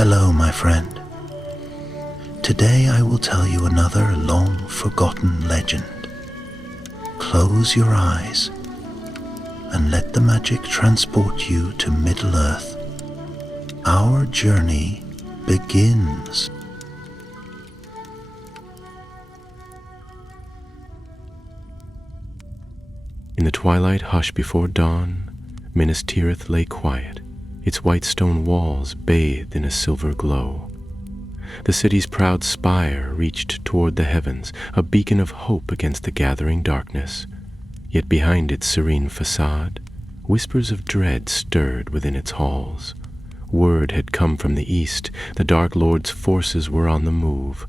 Hello, my friend. Today I will tell you another long-forgotten legend. Close your eyes and let the magic transport you to Middle-earth. Our journey begins. In the twilight hush before dawn, Minas-Tirith lay quiet, its white stone walls bathed in a silver glow. The city's proud spire reached toward the heavens, a beacon of hope against the gathering darkness. Yet behind its serene facade, whispers of dread stirred within its halls. Word had come from the east, the Dark Lord's forces were on the move.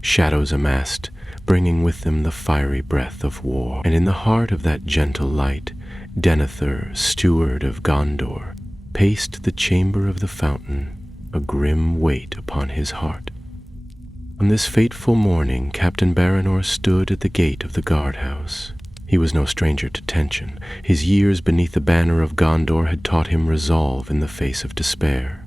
Shadows amassed, bringing with them the fiery breath of war. And in the heart of that gentle light, Denethor, steward of Gondor, paced the chamber of the fountain, a grim weight upon his heart. On this fateful morning, Captain Baranor stood at the gate of the guardhouse. He was no stranger to tension. His years beneath the banner of Gondor had taught him resolve in the face of despair.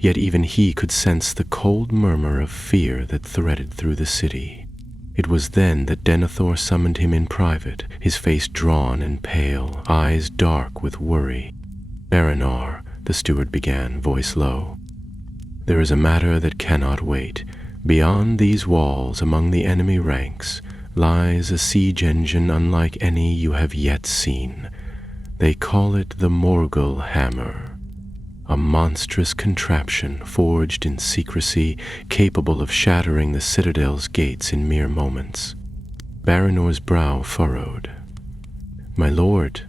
Yet even he could sense the cold murmur of fear that threaded through the city. It was then that Denethor summoned him in private, his face drawn and pale, eyes dark with worry. "Baranor," the steward began, voice low, "there is a matter that cannot wait. Beyond these walls, among the enemy ranks, lies a siege engine unlike any you have yet seen. They call it the Morgul Hammer, a monstrous contraption forged in secrecy, capable of shattering the citadel's gates in mere moments." Baranor's brow furrowed. "My lord,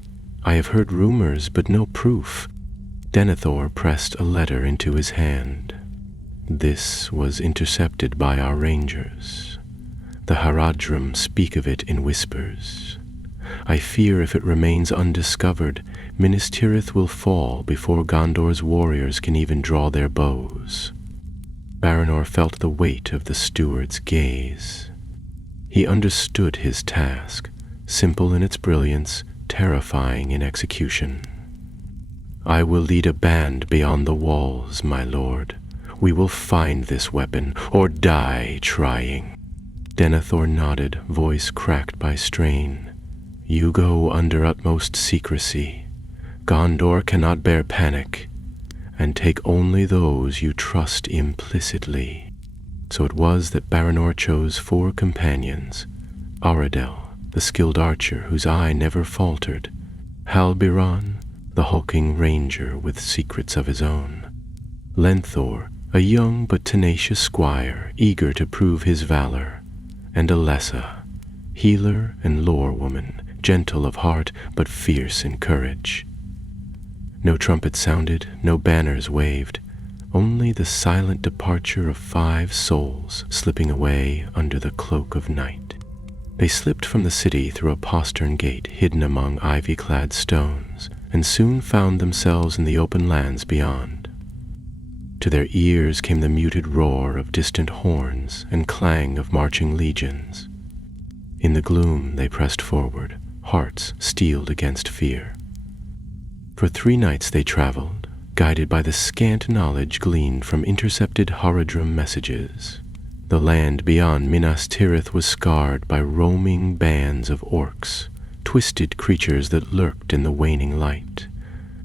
I have heard rumors, but no proof." Denethor pressed a letter into his hand. "This was intercepted by our rangers. The Haradrim speak of it in whispers. I fear if it remains undiscovered, Minas-Tirith will fall before Gondor's warriors can even draw their bows." Baranor felt the weight of the steward's gaze. He understood his task, simple in its brilliance, terrifying in execution. "I will lead a band beyond the walls, my lord. We will find this weapon, or die trying." Denethor nodded, voice cracked by strain. "You go under utmost secrecy. Gondor cannot bear panic, and take only those you trust implicitly." So it was that Baranor chose 4 companions: Aradel, the skilled archer whose eye never faltered; Halbiron, the hulking ranger with secrets of his own; Lenthor, a young but tenacious squire, eager to prove his valor; and Alessa, healer and lore woman, gentle of heart but fierce in courage. No trumpet sounded, no banners waved, only the silent departure of 5 souls slipping away under the cloak of night. They slipped from the city through a postern gate hidden among ivy-clad stones, and soon found themselves in the open lands beyond. To their ears came the muted roar of distant horns and clang of marching legions. In the gloom they pressed forward, hearts steeled against fear. For 3 nights they traveled, guided by the scant knowledge gleaned from intercepted Haradrim messages. The land beyond Minas-Tirith was scarred by roaming bands of orcs, twisted creatures that lurked in the waning light.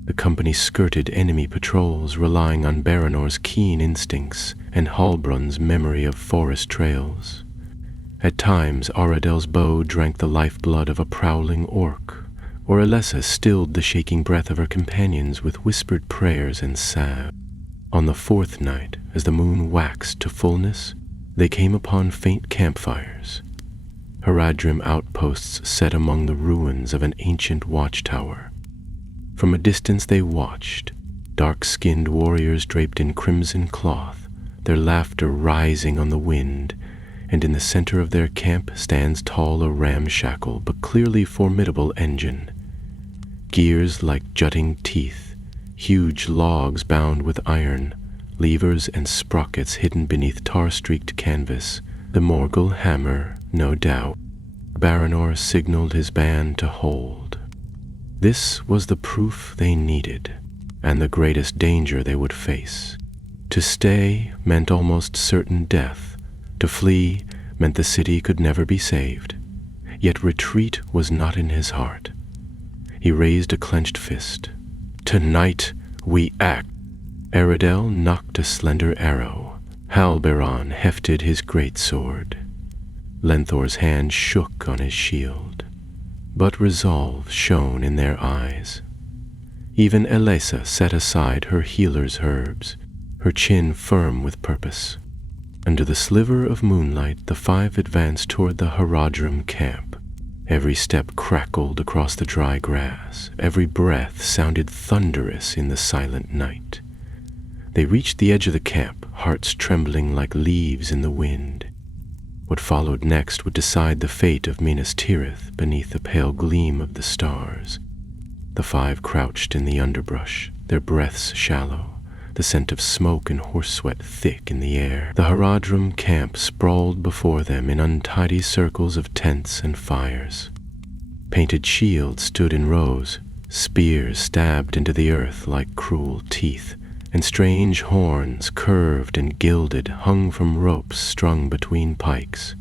The company skirted enemy patrols, relying on Baranor's keen instincts and Halbrun's memory of forest trails. At times, Aradel's bow drank the lifeblood of a prowling orc, or Alessa stilled the shaking breath of her companions with whispered prayers and salve. On the 4th night, as the moon waxed to fullness, they came upon faint campfires, Haradrim outposts set among the ruins of an ancient watchtower. From a distance they watched, dark-skinned warriors draped in crimson cloth, their laughter rising on the wind, and in the center of their camp stands tall a ramshackle but clearly formidable engine. Gears like jutting teeth, huge logs bound with iron, levers and sprockets hidden beneath tar-streaked canvas, the Morgul Hammer, no doubt. Baranor signaled his band to hold. This was the proof they needed, and the greatest danger they would face. To stay meant almost certain death. To flee meant the city could never be saved. Yet retreat was not in his heart. He raised a clenched fist. "Tonight we act." Eredel knocked a slender arrow. Halberon hefted his great sword. Lenthor's hand shook on his shield, but resolve shone in their eyes. Even Elesa set aside her healer's herbs, her chin firm with purpose. Under the sliver of moonlight, the five advanced toward the Haradrim camp. Every step crackled across the dry grass. Every breath sounded thunderous in the silent night. They reached the edge of the camp, hearts trembling like leaves in the wind. What followed next would decide the fate of Minas-Tirith beneath the pale gleam of the stars. The five crouched in the underbrush, their breaths shallow, the scent of smoke and horse sweat thick in the air. The Haradrim camp sprawled before them in untidy circles of tents and fires. Painted shields stood in rows, spears stabbed into the earth like cruel teeth, and strange horns, curved and gilded, hung from ropes strung between pikes.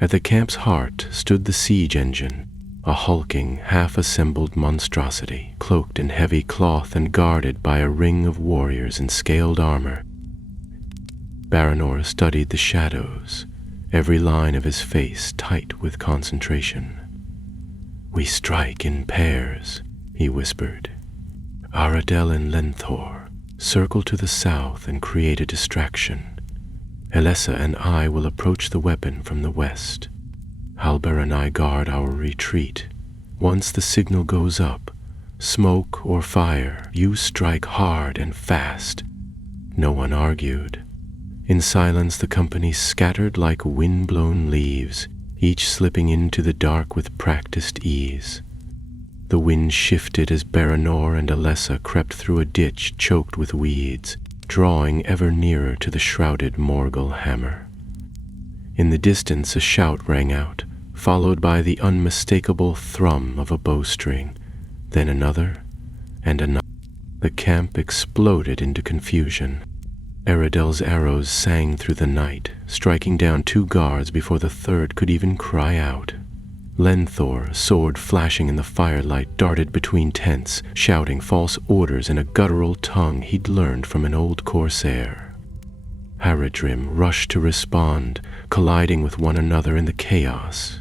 At the camp's heart stood the siege engine, a hulking, half-assembled monstrosity, cloaked in heavy cloth and guarded by a ring of warriors in scaled armor. Baranor studied the shadows, every line of his face tight with concentration. "We strike in pairs," he whispered. "Aredel and Lenthor circle to the south and create a distraction. Elesa and I will approach the weapon from the west. Halber and I guard our retreat. Once the signal goes up, smoke or fire, you strike hard and fast." No one argued. In silence the company scattered like wind-blown leaves, each slipping into the dark with practiced ease. The wind shifted as Baranor and Elesa crept through a ditch choked with weeds, drawing ever nearer to the shrouded Morgul hammer. In the distance a shout rang out, followed by the unmistakable thrum of a bowstring, then another and another. The camp exploded into confusion. Eredel's arrows sang through the night, striking down 2 guards before the third could even cry out. Lenthor, sword flashing in the firelight, darted between tents, shouting false orders in a guttural tongue he'd learned from an old corsair. Haradrim rushed to respond, colliding with one another in the chaos.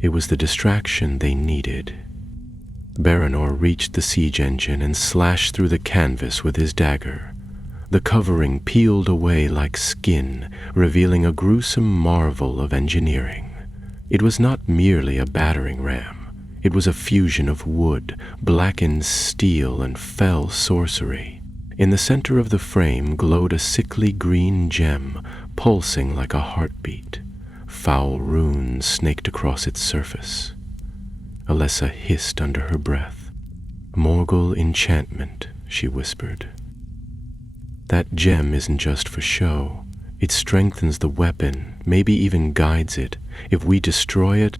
It was the distraction they needed. Baranor reached the siege engine and slashed through the canvas with his dagger. The covering peeled away like skin, revealing a gruesome marvel of engineering. It was not merely a battering ram. It was a fusion of wood, blackened steel, and fell sorcery. In the center of the frame glowed a sickly green gem, pulsing like a heartbeat. Foul runes snaked across its surface. Elesa hissed under her breath. "Morgul enchantment," she whispered. "That gem isn't just for show. It strengthens the weapon, maybe even guides it. If we destroy it..."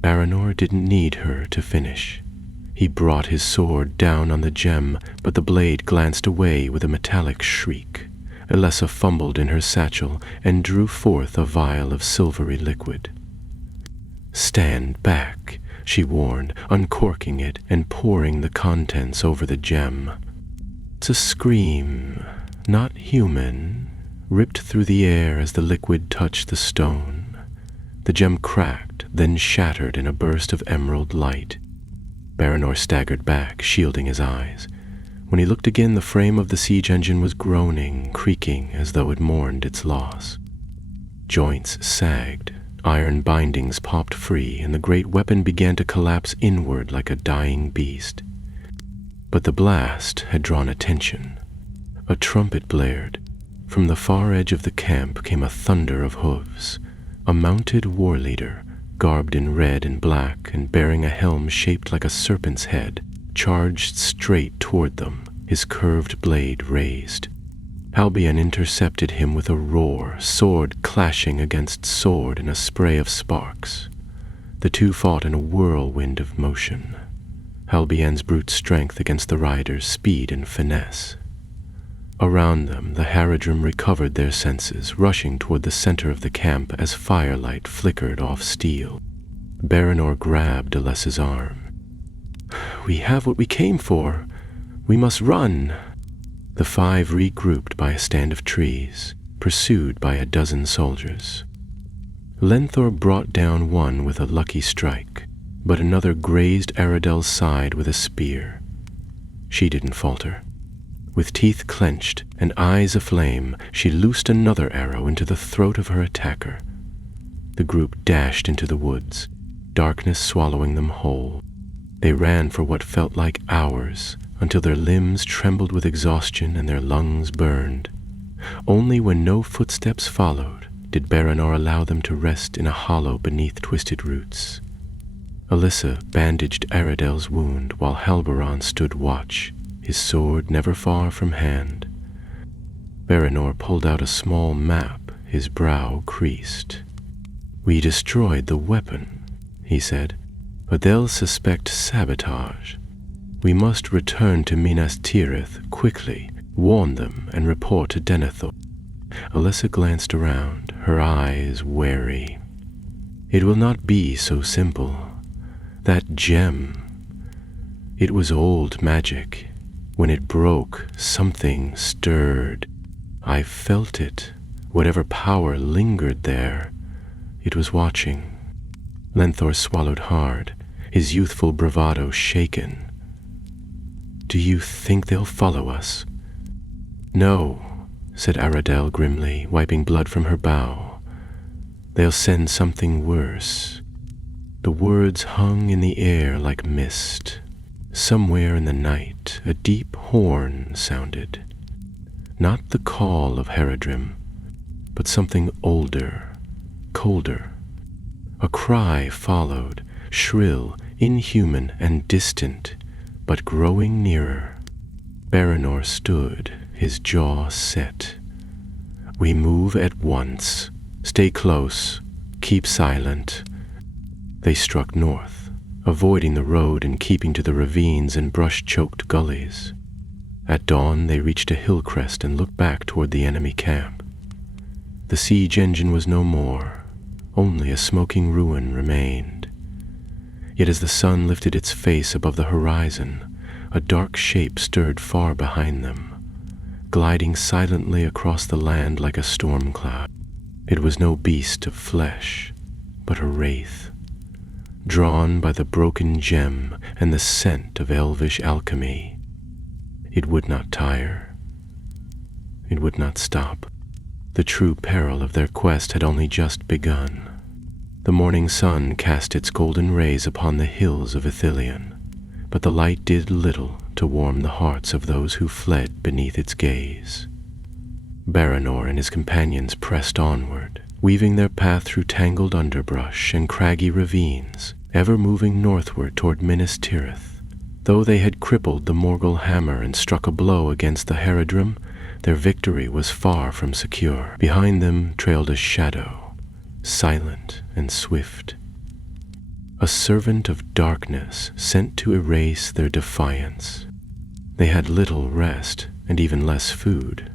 Baranor didn't need her to finish. He brought his sword down on the gem, but the blade glanced away with a metallic shriek. Elesa fumbled in her satchel and drew forth a vial of silvery liquid. "Stand back," she warned, uncorking it and pouring the contents over the gem. It's a scream, not human, ripped through the air as the liquid touched the stone. The gem cracked, then shattered in a burst of emerald light. Baranor staggered back, shielding his eyes. When he looked again, the frame of the siege engine was groaning, creaking as though it mourned its loss. Joints sagged, iron bindings popped free, and the great weapon began to collapse inward like a dying beast. But the blast had drawn attention. A trumpet blared. From the far edge of the camp came a thunder of hooves. A mounted war leader, garbed in red and black and bearing a helm shaped like a serpent's head, charged straight toward them, his curved blade raised. Albion intercepted him with a roar, sword clashing against sword in a spray of sparks. The two fought in a whirlwind of motion. Albion's brute strength against the rider's speed and finesse. Around them, the Haradrim recovered their senses, rushing toward the center of the camp as firelight flickered off steel. Baranor grabbed Alessa's arm. "We have what we came for. We must run." The five regrouped by a stand of trees, pursued by a dozen soldiers. Lenthor brought down one with a lucky strike, but another grazed Aradel's side with a spear. She didn't falter. With teeth clenched and eyes aflame, she loosed another arrow into the throat of her attacker. The group dashed into the woods, darkness swallowing them whole. They ran for what felt like hours, until their limbs trembled with exhaustion and their lungs burned. Only when no footsteps followed did Baranor allow them to rest in a hollow beneath twisted roots. Alyssa bandaged Aradel's wound while Halberon stood watch, his sword never far from hand. Baranor pulled out a small map, his brow creased. "We destroyed the weapon," he said, "but they'll suspect sabotage. We must return to Minas-Tirith quickly, warn them, and report to Denethor." Alyssa glanced around, her eyes wary. "It will not be so simple. That gem, it was old magic. When it broke, something stirred. I felt it. Whatever power lingered there, it was watching." Lenthor swallowed hard, his youthful bravado shaken. "Do you think they'll follow us?" "No," said Aradel grimly, wiping blood from her bow. "They'll send something worse." The words hung in the air like mist. Somewhere in the night, a deep horn sounded. Not the call of Haradrim, but something older, colder. A cry followed, shrill, inhuman, and distant, but growing nearer. Baranor stood, his jaw set. "We move at once. Stay close. Keep silent." They struck north, avoiding the road and keeping to the ravines and brush-choked gullies. At dawn, they reached a hill crest and looked back toward the enemy camp. The siege engine was no more. Only a smoking ruin remained. Yet as the sun lifted its face above the horizon, a dark shape stirred far behind them, gliding silently across the land like a storm cloud. It was no beast of flesh, but a wraith, drawn by the broken gem and the scent of elvish alchemy. It would not tire. It would not stop. The true peril of their quest had only just begun. The morning sun cast its golden rays upon the hills of Ithilien, but the light did little to warm the hearts of those who fled beneath its gaze. Baranor and his companions pressed onward, weaving their path through tangled underbrush and craggy ravines, ever moving northward toward Minas-Tirith. Though they had crippled the Morgul hammer and struck a blow against the Haradrim, their victory was far from secure. Behind them trailed a shadow, silent and swift. A servant of darkness sent to erase their defiance. They had little rest and even less food.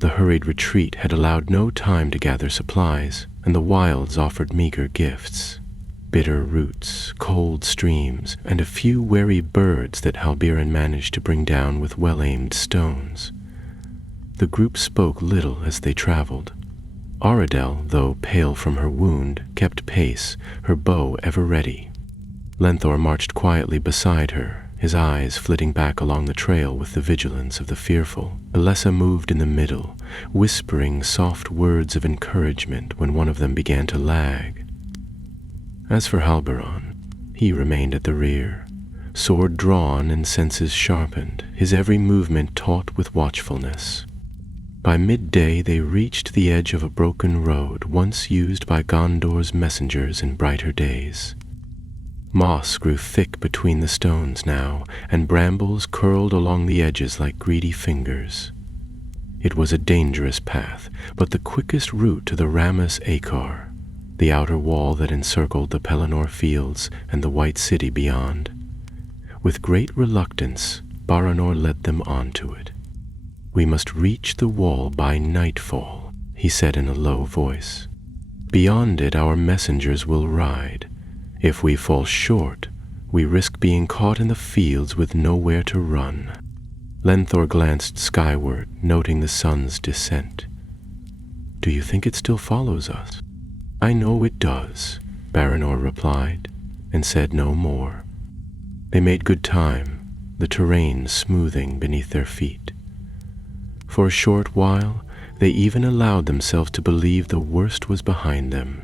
The hurried retreat had allowed no time to gather supplies, and the wilds offered meager gifts. Bitter roots, cold streams, and a few wary birds that Halberon managed to bring down with well-aimed stones. The group spoke little as they traveled. Aradel, though pale from her wound, kept pace, her bow ever ready. Lenthor marched quietly beside her, his eyes flitting back along the trail with the vigilance of the fearful. Alessa moved in the middle, whispering soft words of encouragement when one of them began to lag. As for Halberon, he remained at the rear, sword drawn and senses sharpened, his every movement taut with watchfulness. By midday they reached the edge of a broken road once used by Gondor's messengers in brighter days. Moss grew thick between the stones now, and brambles curled along the edges like greedy fingers. It was a dangerous path, but the quickest route to the Ramus Akar, the outer wall that encircled the Pelennor fields and the White City beyond. With great reluctance, Baranor led them onto it. "We must reach the wall by nightfall," he said in a low voice. "Beyond it our messengers will ride. If we fall short, we risk being caught in the fields with nowhere to run." Lenthor glanced skyward, noting the sun's descent. "Do you think it still follows us?" "I know it does," Baranor replied, and said no more. They made good time, the terrain smoothing beneath their feet. For a short while, they even allowed themselves to believe the worst was behind them.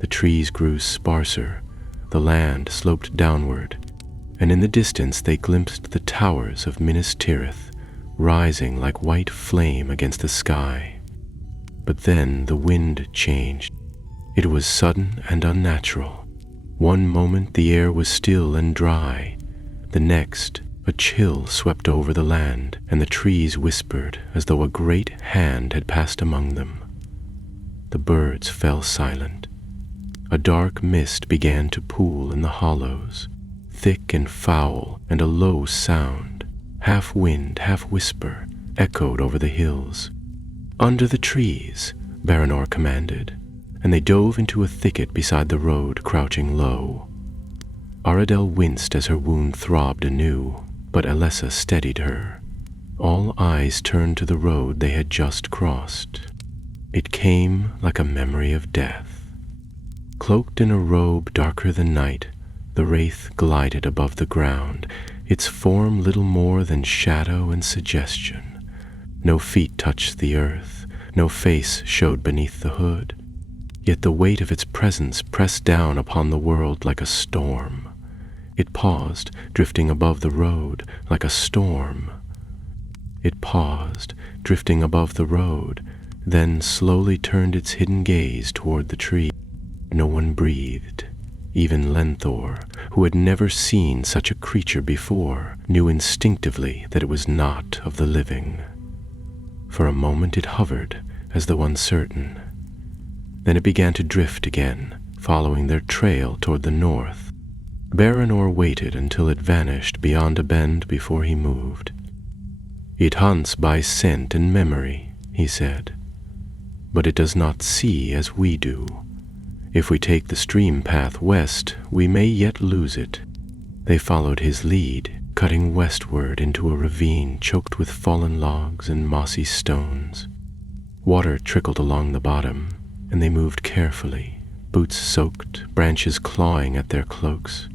The trees grew sparser, the land sloped downward, and in the distance they glimpsed the towers of Minas-Tirith rising like white flame against the sky. But then the wind changed. It was sudden and unnatural. One moment the air was still and dry. The next, a chill swept over the land, and the trees whispered as though a great hand had passed among them. The birds fell silent. A dark mist began to pool in the hollows, thick and foul, and a low sound, half wind, half whisper, echoed over the hills. "Under the trees," Baranor commanded, and they dove into a thicket beside the road, crouching low. Aradel winced as her wound throbbed anew, but Alessa steadied her. All eyes turned to the road they had just crossed. It came like a memory of death. Cloaked in a robe darker than night, the wraith glided above the ground, its form little more than shadow and suggestion. No feet touched the earth, no face showed beneath the hood, yet the weight of its presence pressed down upon the world like a storm. It paused, drifting above the road like a storm. It paused, drifting above the road, then slowly turned its hidden gaze toward the tree. No one breathed. Even Lenthor, who had never seen such a creature before, knew instinctively that it was not of the living. For a moment it hovered, as though uncertain. Then it began to drift again, following their trail toward the north. Baranor waited until it vanished beyond a bend before he moved. "It hunts by scent and memory," he said, "but it does not see as we do. If we take the stream path west, we may yet lose it." They followed his lead, cutting westward into a ravine choked with fallen logs and mossy stones. Water trickled along the bottom, and they moved carefully, boots soaked, branches clawing at their cloaks.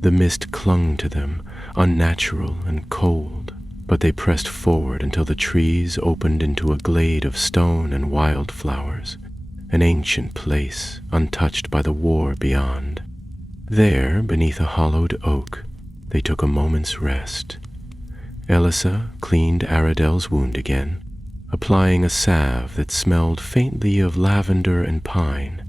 The mist clung to them, unnatural and cold, but they pressed forward until the trees opened into a glade of stone and wildflowers, an ancient place untouched by the war beyond. There, beneath a hollowed oak, they took a moment's rest. Elissa cleaned Aradel's wound again, applying a salve that smelled faintly of lavender and pine.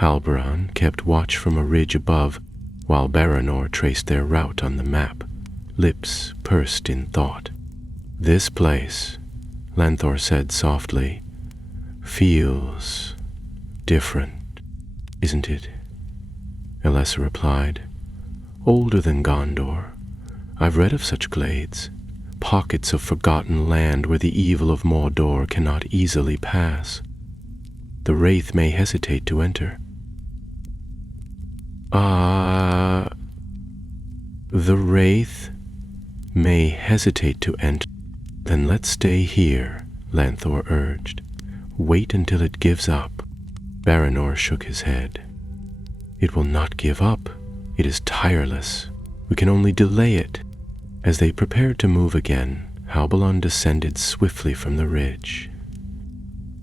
Halberon kept watch from a ridge above, while Baranor traced their route on the map, lips pursed in thought. "This place," Lenthor said softly, "feels different, isn't it?" Alessa replied, "Older than Gondor. I've read of such glades, pockets of forgotten land where the evil of Mordor cannot easily pass. The wraith may hesitate to enter." The wraith may hesitate to enter. "Then let's stay here," Lenthor urged. "Wait until it gives up." Baranor shook his head. "It will not give up. It is tireless. We can only delay it." As they prepared to move again, Halberon descended swiftly from the ridge.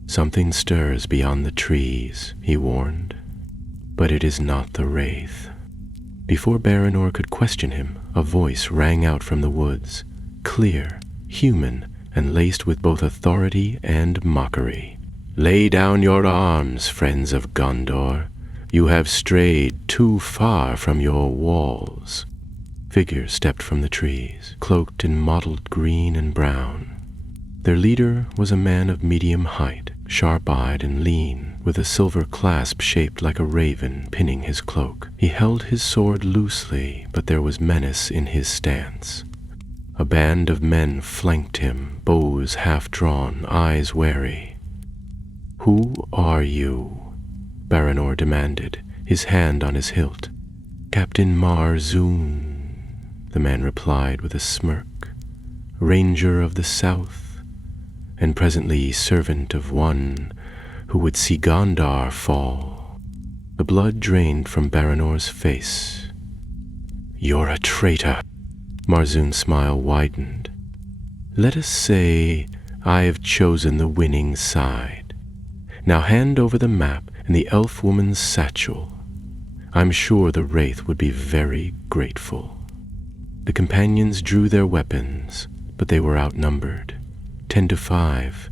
"Something stirs beyond the trees," he warned. "But it is not the wraith." Before Baranor could question him, a voice rang out from the woods, clear, human, and laced with both authority and mockery. "Lay down your arms, friends of Gondor. You have strayed too far from your walls." Figures stepped from the trees, cloaked in mottled green and brown. Their leader was a man of medium height, sharp-eyed and lean, with a silver clasp shaped like a raven pinning his cloak. He held his sword loosely, but there was menace in his stance. A band of men flanked him, bows arrows half-drawn, eyes wary. "Who are you?" Baranor demanded, his hand on his hilt. "Captain Marzoon," the man replied with a smirk, "Ranger of the South, and presently servant of one who would see Gondar fall." The blood drained from Baranor's face. "You're a traitor." Marzoon's smile widened. "Let us say I have chosen the winning side. Now hand over the map and the elf woman's satchel. I'm sure the wraith would be very grateful." The companions drew their weapons, but they were outnumbered. 10-5,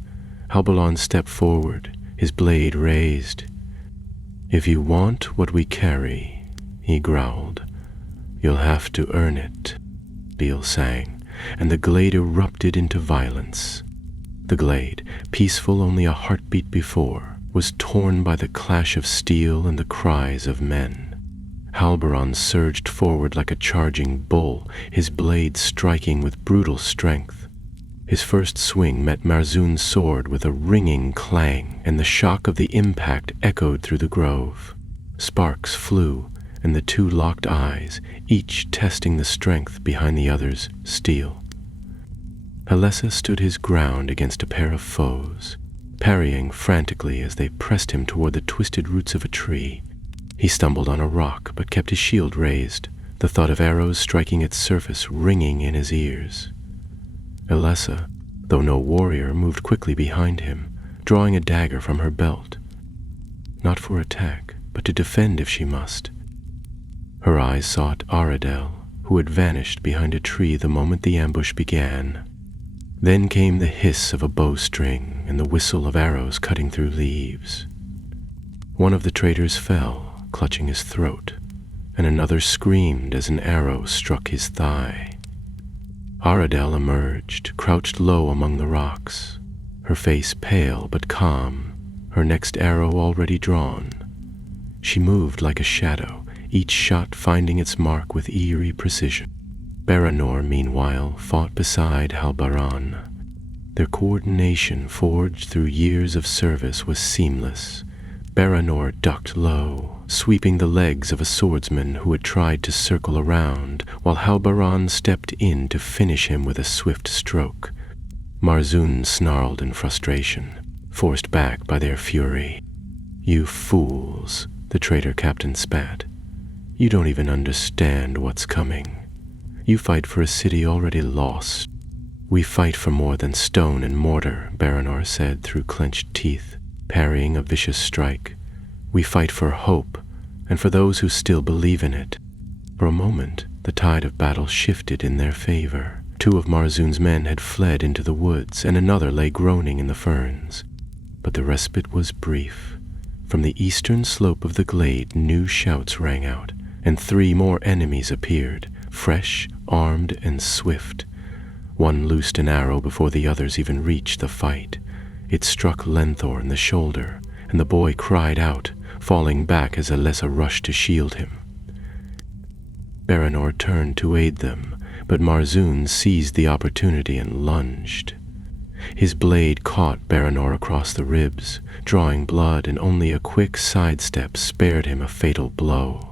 Halbalon stepped forward, his blade raised. "If you want what we carry," he growled, "you'll have to earn it." Beale sang, and the glade erupted into violence. The glade, peaceful only a heartbeat before, was torn by the clash of steel and the cries of men. Halbaron surged forward like a charging bull, his blade striking with brutal strength. His first swing met Marzoon's sword with a ringing clang, and the shock of the impact echoed through the grove. Sparks flew, and the two locked eyes, each testing the strength behind the other's steel. Halessa stood his ground against a pair of foes, parrying frantically as they pressed him toward the twisted roots of a tree. He stumbled on a rock, but kept his shield raised, the thud of arrows striking its surface ringing in his ears. Halessa, though no warrior, moved quickly behind him, drawing a dagger from her belt. Not for attack, but to defend if she must. Her eyes sought Aradel, who had vanished behind a tree the moment the ambush began. Then came the hiss of a bowstring and the whistle of arrows cutting through leaves. One of the traitors fell, clutching his throat, and another screamed as an arrow struck his thigh. Aradel emerged, crouched low among the rocks, her face pale but calm, her next arrow already drawn. She moved like a shadow, each shot finding its mark with eerie precision. Baranor, meanwhile, fought beside Halbaran. Their coordination, forged through years of service, was seamless. Baranor ducked low, sweeping the legs of a swordsman who had tried to circle around, while Halbaran stepped in to finish him with a swift stroke. Marzoon snarled in frustration, forced back by their fury. "You fools," the traitor captain spat. "You don't even understand what's coming. You fight for a city already lost." "We fight for more than stone and mortar," Baranor said through clenched teeth, parrying a vicious strike. "We fight for hope, and for those who still believe in it." For a moment, the tide of battle shifted in their favor. 2 of Marzoon's men had fled into the woods, and another lay groaning in the ferns. But the respite was brief. From the eastern slope of the glade, new shouts rang out, and 3 more enemies appeared, fresh, armed, and swift. One loosed an arrow before the others even reached the fight. It struck Lenthor in the shoulder, and the boy cried out, falling back as Halessa rushed to shield him. Baranor turned to aid them, but Marzoon seized the opportunity and lunged. His blade caught Baranor across the ribs, drawing blood, and only a quick sidestep spared him a fatal blow.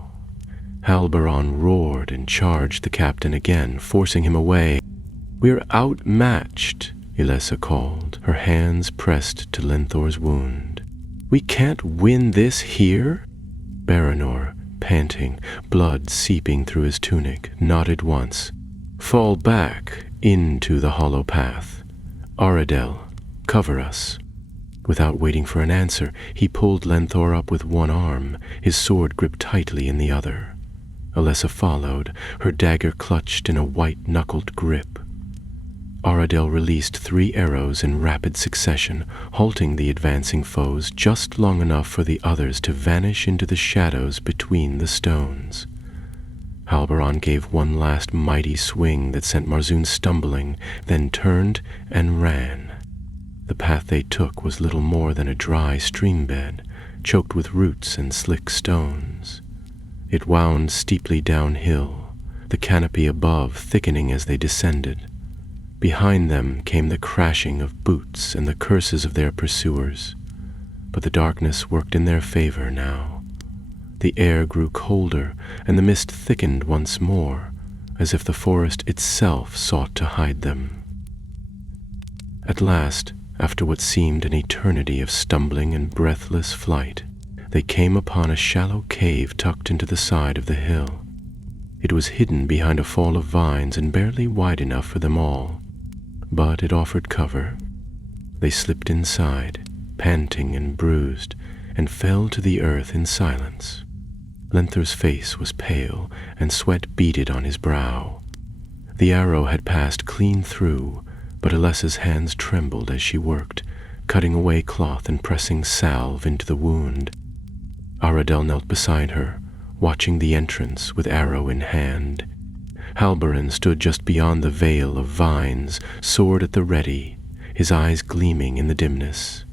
Halbaran roared and charged the captain again, forcing him away. "We're outmatched," Halessa called, her hands pressed to Lenthor's wound. "We can't win this here?" Baranor, panting, blood seeping through his tunic, nodded once. "Fall back into the hollow path. Aradel, cover us." Without waiting for an answer, he pulled Lenthor up with one arm, his sword gripped tightly in the other. Halessa followed, her dagger clutched in a white-knuckled grip. Aradel released 3 arrows in rapid succession, halting the advancing foes just long enough for the others to vanish into the shadows between the stones. Halbaran gave one last mighty swing that sent Marzoon stumbling, then turned and ran. The path they took was little more than a dry stream bed, choked with roots and slick stones. It wound steeply downhill, the canopy above thickening as they descended. Behind them came the crashing of boots and the curses of their pursuers, but the darkness worked in their favor now. The air grew colder, and the mist thickened once more, as if the forest itself sought to hide them. At last, after what seemed an eternity of stumbling and breathless flight, they came upon a shallow cave tucked into the side of the hill. It was hidden behind a fall of vines and barely wide enough for them all, but it offered cover. They slipped inside, panting and bruised, and fell to the earth in silence. Lenthor's face was pale, and sweat beaded on his brow. The arrow had passed clean through, but Alessa's hands trembled as she worked, cutting away cloth and pressing salve into the wound. Aradel knelt beside her, watching the entrance with arrow in hand. Halberin stood just beyond the veil of vines, sword at the ready, his eyes gleaming in the dimness.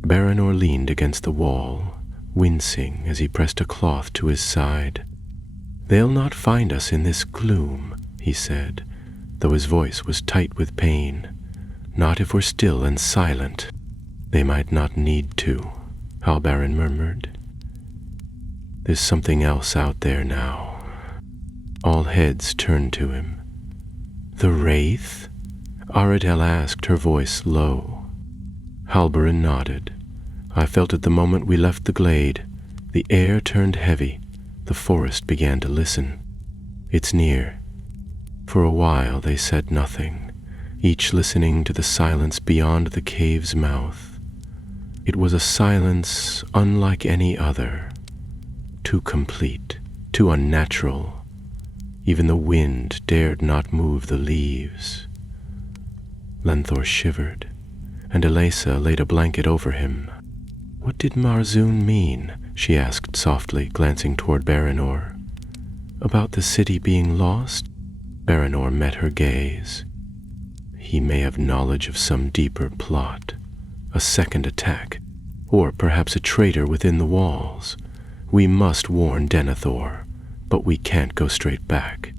Baranor leaned against the wall, wincing as he pressed a cloth to his side. "They'll not find us in this gloom," he said, though his voice was tight with pain. "Not if we're still and silent." "They might not need to," Halberin murmured. "There's something else out there now." All heads turned to him. "The Wraith?" Aradel asked, her voice low. Halberin nodded. "I felt it the moment we left the glade. The air turned heavy. The forest began to listen. It's near." For a while they said nothing, each listening to the silence beyond the cave's mouth. It was a silence unlike any other, too complete, too unnatural. Even the wind dared not move the leaves. Lenthor shivered, and Alessa laid a blanket over him. "What did Marzoon mean?" she asked softly, glancing toward Baranor. "About the city being lost?" Baranor met her gaze. "He may have knowledge of some deeper plot, a second attack, or perhaps a traitor within the walls. We must warn Denethor, but we can't go straight back.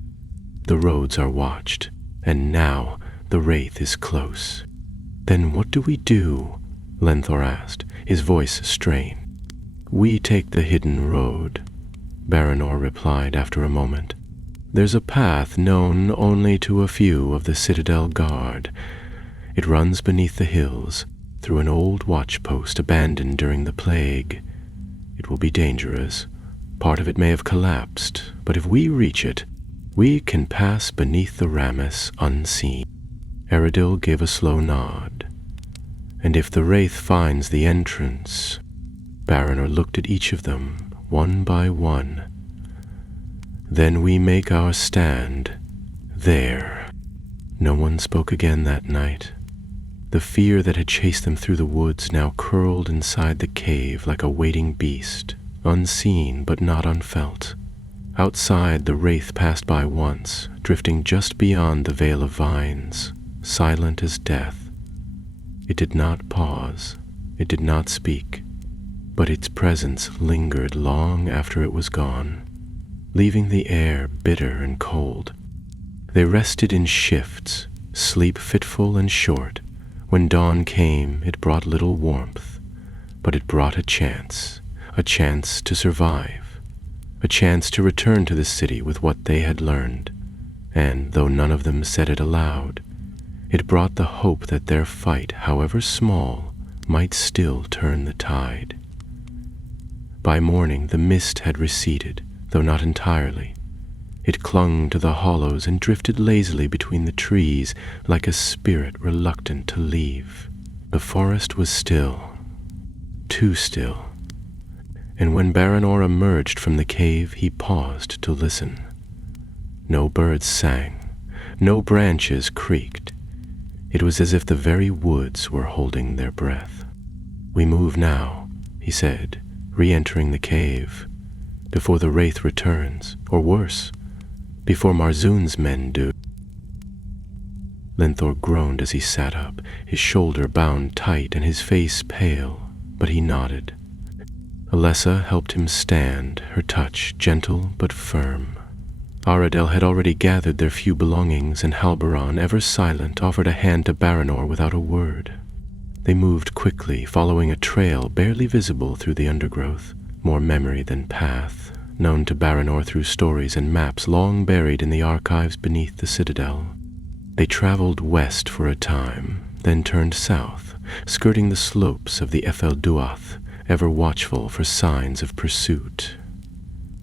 The roads are watched, and now the Wraith is close." "Then what do we do?" Lenthor asked, his voice strained. "We take the hidden road," Baranor replied after a moment. "There's a path known only to a few of the Citadel Guard. It runs beneath the hills, through an old watchpost abandoned during the plague. It will be dangerous. Part of it may have collapsed, but if we reach it, we can pass beneath the Ramis unseen." Aradil gave a slow nod. "And if the Wraith finds the entrance..." Baranor looked at each of them, one by one. "Then we make our stand there." No one spoke again that night. The fear that had chased them through the woods now curled inside the cave like a waiting beast, unseen but not unfelt. Outside, the Wraith passed by once, drifting just beyond the veil of vines, silent as death. It did not pause, it did not speak, but its presence lingered long after it was gone, leaving the air bitter and cold. They rested in shifts, sleep fitful and short. When dawn came, it brought little warmth, but it brought a chance to survive, a chance to return to the city with what they had learned, and though none of them said it aloud, it brought the hope that their fight, however small, might still turn the tide. By morning the mist had receded, though not entirely. It clung to the hollows and drifted lazily between the trees like a spirit reluctant to leave. The forest was still, too still, and when Baranor emerged from the cave, he paused to listen. No birds sang, no branches creaked. It was as if the very woods were holding their breath. "We move now," he said, re-entering the cave, "before the Wraith returns, or worse, before Marzoon's men do." Lenthor groaned as he sat up, his shoulder bound tight and his face pale, but he nodded. Alessa helped him stand, her touch gentle but firm. Aradel had already gathered their few belongings, and Halberon, ever silent, offered a hand to Baranor without a word. They moved quickly, following a trail barely visible through the undergrowth, more memory than path, known to Baranor through stories and maps long buried in the archives beneath the citadel. They traveled west for a time, then turned south, skirting the slopes of the Efelduath, ever watchful for signs of pursuit.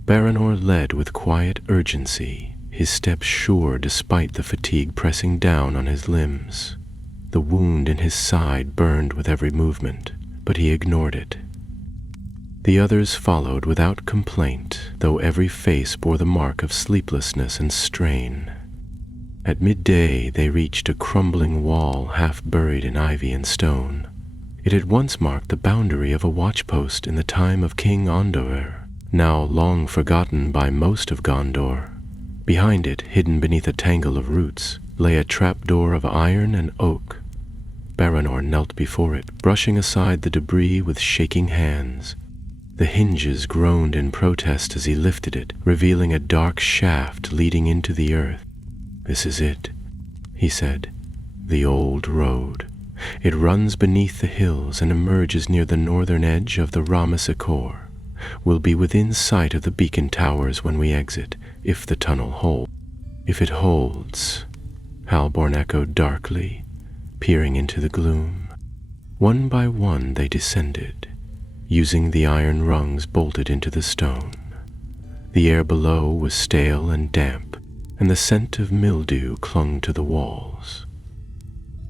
Baranor led with quiet urgency, his steps sure despite the fatigue pressing down on his limbs. The wound in his side burned with every movement, but he ignored it. The others followed without complaint, though every face bore the mark of sleeplessness and strain. At midday they reached a crumbling wall half buried in ivy and stone. It had once marked the boundary of a watchpost in the time of King Ondoer, now long forgotten by most of Gondor. Behind it, hidden beneath a tangle of roots, lay a trapdoor of iron and oak. Baranor knelt before it, brushing aside the debris with shaking hands. The hinges groaned in protest as he lifted it, revealing a dark shaft leading into the earth. "This is it," he said. "The old road. It runs beneath the hills and emerges near the northern edge of the Ramesakor. We'll be within sight of the beacon towers when we exit, if the tunnel holds." "If it holds," Halborn echoed darkly, peering into the gloom. One by one they descended, using the iron rungs bolted into the stone. The air below was stale and damp, and the scent of mildew clung to the walls.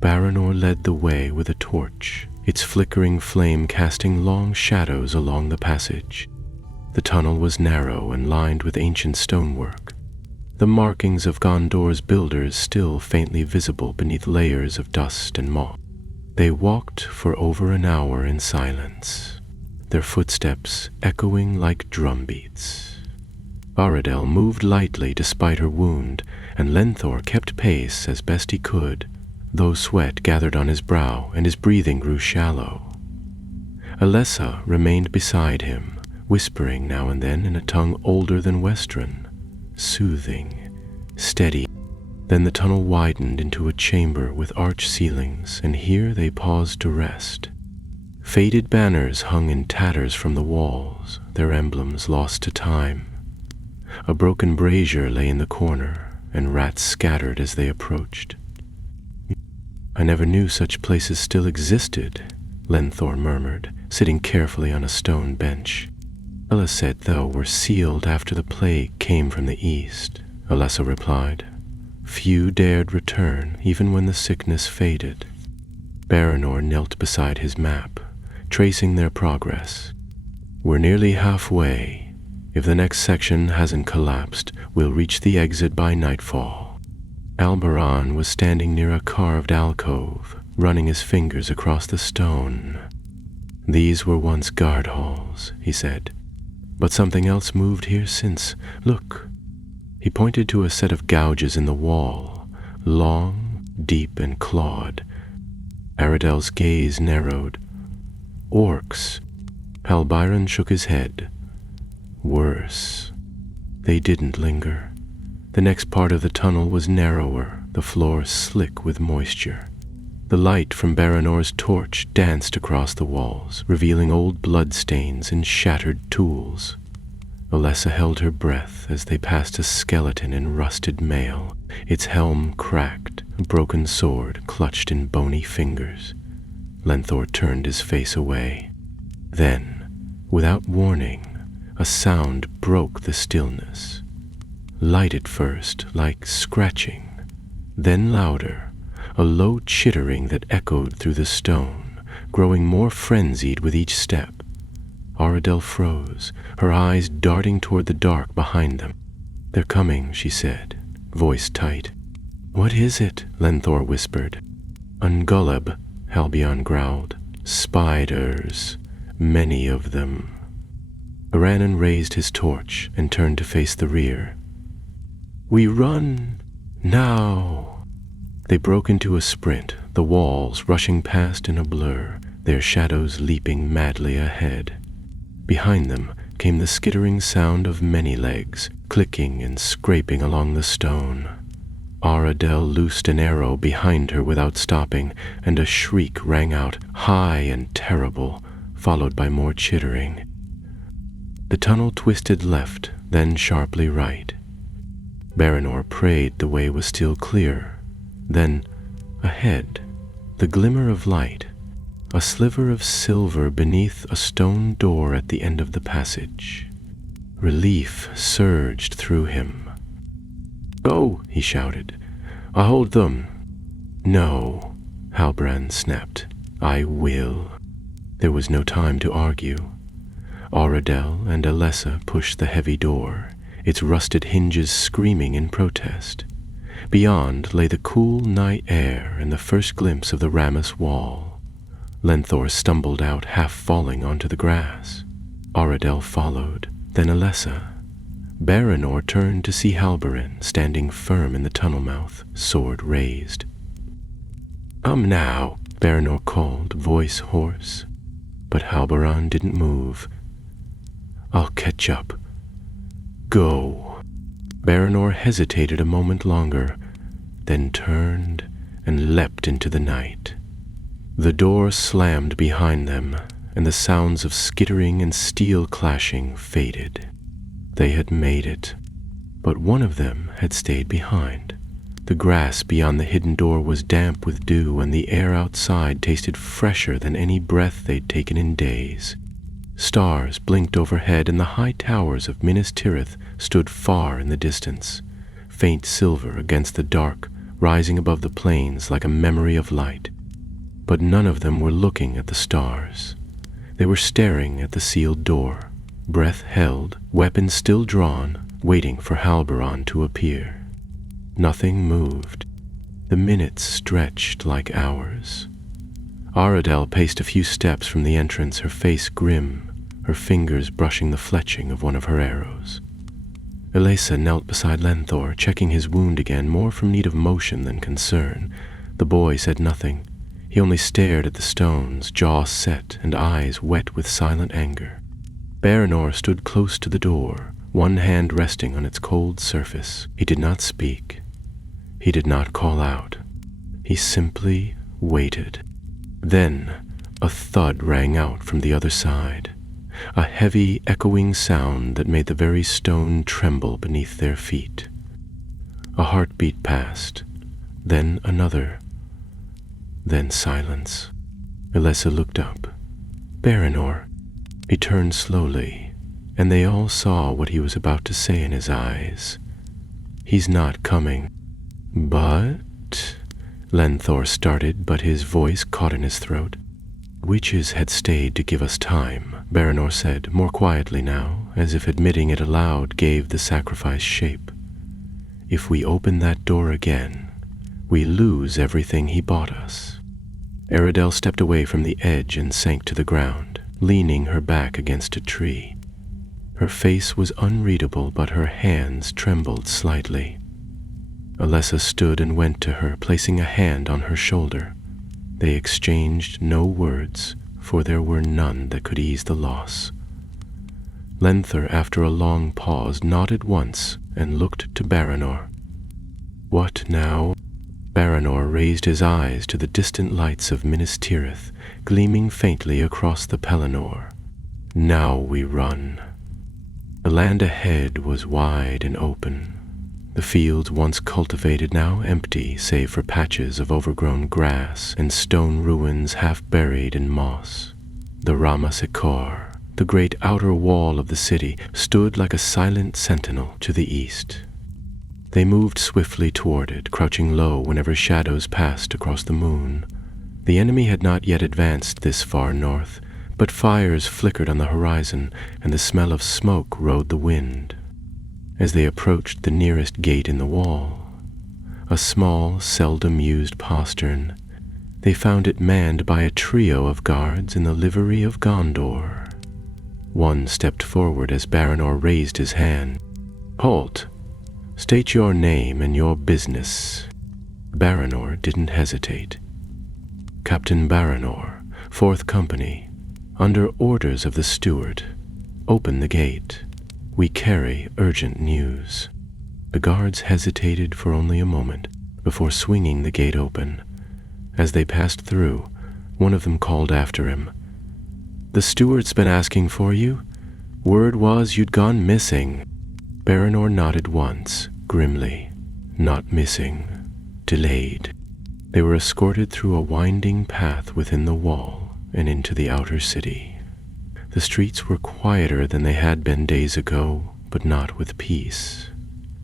Baranor led the way with a torch, its flickering flame casting long shadows along the passage. The tunnel was narrow and lined with ancient stonework, the markings of Gondor's builders still faintly visible beneath layers of dust and moss. They walked for over an hour in silence, their footsteps echoing like drumbeats. Aradel moved lightly despite her wound, and Lenthor kept pace as best he could, though sweat gathered on his brow and his breathing grew shallow. Alessa remained beside him, whispering now and then in a tongue older than Westron, soothing, steady. Then the tunnel widened into a chamber with arched ceilings, and here they paused to rest. Faded banners hung in tatters from the walls, their emblems lost to time. A broken brazier lay in the corner, and rats scattered as they approached. "I never knew such places still existed," Lenthor murmured, sitting carefully on a stone bench. "Ella said, though, were sealed after the plague came from the east," Alessa replied. "Few dared return, even when the sickness faded." Baranor knelt beside his map, tracing their progress. "We're nearly halfway. If the next section hasn't collapsed, we'll reach the exit by nightfall." Alberon was standing near a carved alcove, running his fingers across the stone. "These were once guard halls," he said, "but something else moved here since. Look." He pointed to a set of gouges in the wall, long, deep, and clawed. Aradel's gaze narrowed. "Orcs." Halbyron shook his head. "Worse." They didn't linger. The next part of the tunnel was narrower, the floor slick with moisture. The light from Baranor's torch danced across the walls, revealing old bloodstains and shattered tools. Alessa held her breath as they passed a skeleton in rusted mail, its helm cracked, a broken sword clutched in bony fingers. Lenthor turned his face away. Then, without warning, a sound broke the stillness. Light at first, like scratching, then louder, a low chittering that echoed through the stone, growing more frenzied with each step. Aradel froze, her eyes darting toward the dark behind them. "They're coming," she said, voice tight. "What is it?" Lenthor whispered. "Unguleb," Halbion growled. "Spiders, many of them." Aranan raised his torch and turned to face the rear. "We run now!" They broke into a sprint, the walls rushing past in a blur, their shadows leaping madly ahead. Behind them came the skittering sound of many legs, clicking and scraping along the stone. Aradel loosed an arrow behind her without stopping, and a shriek rang out, high and terrible, followed by more chittering. The tunnel twisted left, then sharply right. Baranor prayed the way was still clear. Then, ahead, the glimmer of light, a sliver of silver beneath a stone door at the end of the passage. Relief surged through him. "Go," he shouted. "I hold them." "No," Halbrand snapped. "I will." There was no time to argue. Aradel and Alessa pushed the heavy door, its rusted hinges screaming in protest. Beyond lay the cool night air and the first glimpse of the Ramus wall. Lenthor stumbled out, half falling onto the grass. Aradel followed, then Alessa. Baranor turned to see Halberin standing firm in the tunnel mouth, sword raised. "Come now," Baranor called, voice hoarse. But Halberin didn't move. "I'll catch up. Go." Baranor hesitated a moment longer, then turned and leapt into the night. The door slammed behind them, and the sounds of skittering and steel clashing faded. They had made it, but one of them had stayed behind. The grass beyond the hidden door was damp with dew, and the air outside tasted fresher than any breath they'd taken in days. Stars blinked overhead, and the high towers of Minas-Tirith stood far in the distance, faint silver against the dark, rising above the plains like a memory of light. But none of them were looking at the stars. They were staring at the sealed door, breath held, weapons still drawn, waiting for Halberon to appear. Nothing moved. The minutes stretched like hours. Aradel paced a few steps from the entrance, her face grim, her fingers brushing the fletching of one of her arrows. Alessa knelt beside Lenthor, checking his wound again, more from need of motion than concern. The boy said nothing. He only stared at the stones, jaw set and eyes wet with silent anger. Baranor stood close to the door, one hand resting on its cold surface. He did not speak. He did not call out. He simply waited. Then a thud rang out from the other side, a heavy, echoing sound that made the very stone tremble beneath their feet. A heartbeat passed, then another, then silence. Alessa looked up. "Baranor." He turned slowly, and they all saw what he was about to say in his eyes. "He's not coming." "But—" Lenthor started, but his voice caught in his throat. "Witches had stayed to give us time," Baranor said, more quietly now, as if admitting it aloud gave the sacrifice shape. "If we open that door again, we lose everything he bought us." Aradel stepped away from the edge and sank to the ground, leaning her back against a tree. Her face was unreadable, but her hands trembled slightly. Alessa stood and went to her, placing a hand on her shoulder. They exchanged no words, for there were none that could ease the loss. Lenthor, after a long pause, nodded once and looked to Baranor. "What now?" Baranor raised his eyes to the distant lights of Minas-Tirith, gleaming faintly across the Pelennor. "Now we run." The land ahead was wide and open. The fields once cultivated, now empty, save for patches of overgrown grass and stone ruins half buried in moss. The Rama-Sekor, the great outer wall of the city, stood like a silent sentinel to the east. They moved swiftly toward it, crouching low whenever shadows passed across the moon. The enemy had not yet advanced this far north, but fires flickered on the horizon, and the smell of smoke rode the wind. As they approached the nearest gate in the wall, a small, seldom used postern, they found it manned by a trio of guards in the livery of Gondor. One stepped forward as Baranor raised his hand. "Halt! State your name and your business." Baranor didn't hesitate. "Captain Baranor, 4th Company, under orders of the steward. Open the gate." "We carry urgent news." The guards hesitated for only a moment before swinging the gate open. As they passed through, one of them called after him, "The steward's been asking for you. Word was you'd gone missing." Baranor nodded once, grimly. Not missing. Delayed. They were escorted through a winding path within the wall and into the outer city. The streets were quieter than they had been days ago, but not with peace.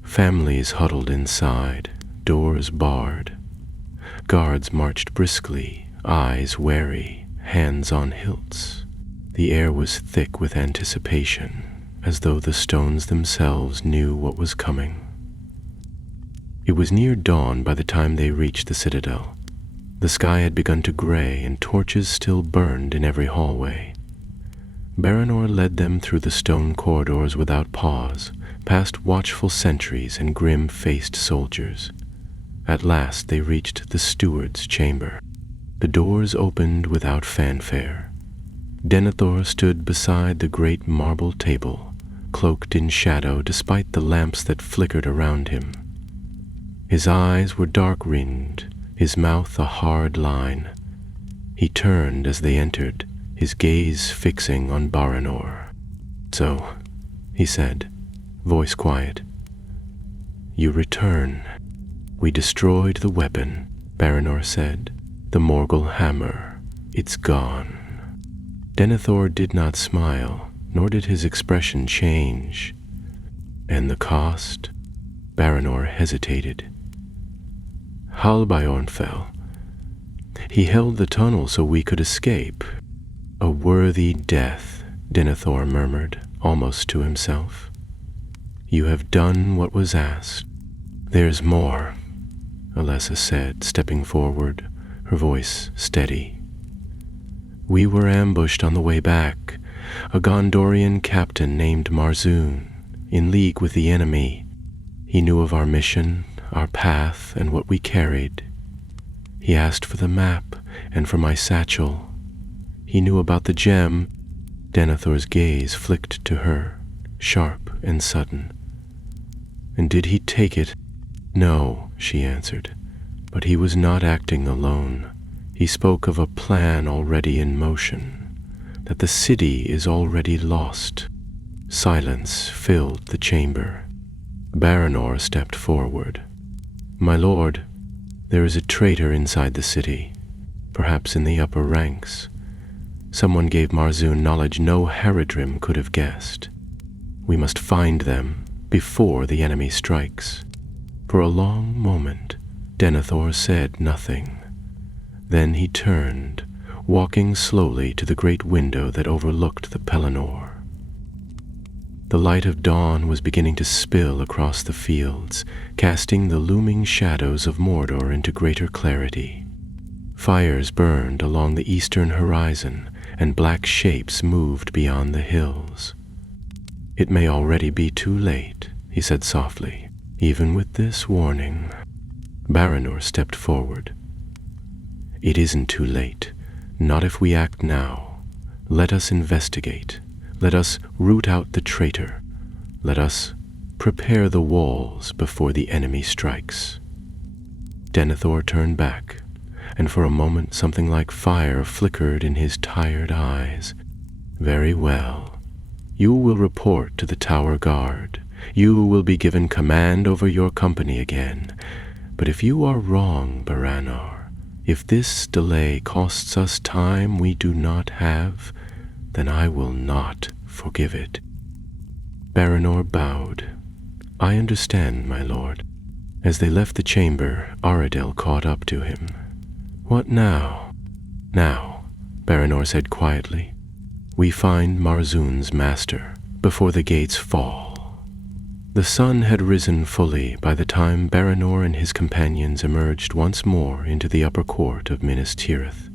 Families huddled inside, doors barred. Guards marched briskly, eyes wary, hands on hilts. The air was thick with anticipation, as though the stones themselves knew what was coming. It was near dawn by the time they reached the citadel. The sky had begun to gray, and torches still burned in every hallway. Baranor led them through the stone corridors without pause, past watchful sentries and grim-faced soldiers. At last they reached the steward's chamber. The doors opened without fanfare. Denethor stood beside the great marble table, cloaked in shadow despite the lamps that flickered around him. His eyes were dark-ringed, his mouth a hard line. He turned as they entered, his gaze fixing on Baranor. "So," he said, voice quiet, "you return." "We destroyed the weapon," Baranor said. "The Morgul hammer. It's gone." Denethor did not smile, nor did his expression change. "And the cost?" Baranor hesitated. Halbjorn fell. He held the tunnel so we could escape. "A worthy death," Denethor murmured, almost to himself. "You have done what was asked." "There's more," Alessa said, stepping forward, her voice steady. "We were ambushed on the way back. A Gondorian captain named Marzoon, in league with the enemy. He knew of our mission, our path, and what we carried. He asked for the map and for my satchel. He knew about the gem." Denethor's gaze flicked to her, sharp and sudden. "And did he take it?" "No," she answered, "but he was not acting alone. He spoke of a plan already in motion, that the city is already lost." Silence filled the chamber. Baranor stepped forward. "My lord, there is a traitor inside the city, perhaps in the upper ranks. Someone gave Marzoon knowledge no Haradrim could have guessed. We must find them before the enemy strikes." For a long moment, Denethor said nothing. Then he turned, walking slowly to the great window that overlooked the Pelennor. The light of dawn was beginning to spill across the fields, casting the looming shadows of Mordor into greater clarity. Fires burned along the eastern horizon, and black shapes moved beyond the hills. "It may already be too late," he said softly, "even with this warning." Baranor stepped forward. "It isn't too late, not if we act now. Let us investigate. Let us root out the traitor. Let us prepare the walls before the enemy strikes." Denethor turned back, and for a moment something like fire flickered in his tired eyes. "Very well. You will report to the tower guard. You will be given command over your company again. But if you are wrong, Baranor, if this delay costs us time we do not have, then I will not forgive it." Baranor bowed. "I understand, my lord." As they left the chamber, Aradel caught up to him. "What now?" "Now," Baranor said quietly, "we find Marzoon's master before the gates fall." The sun had risen fully by the time Baranor and his companions emerged once more into the upper court of Minas-Tirith.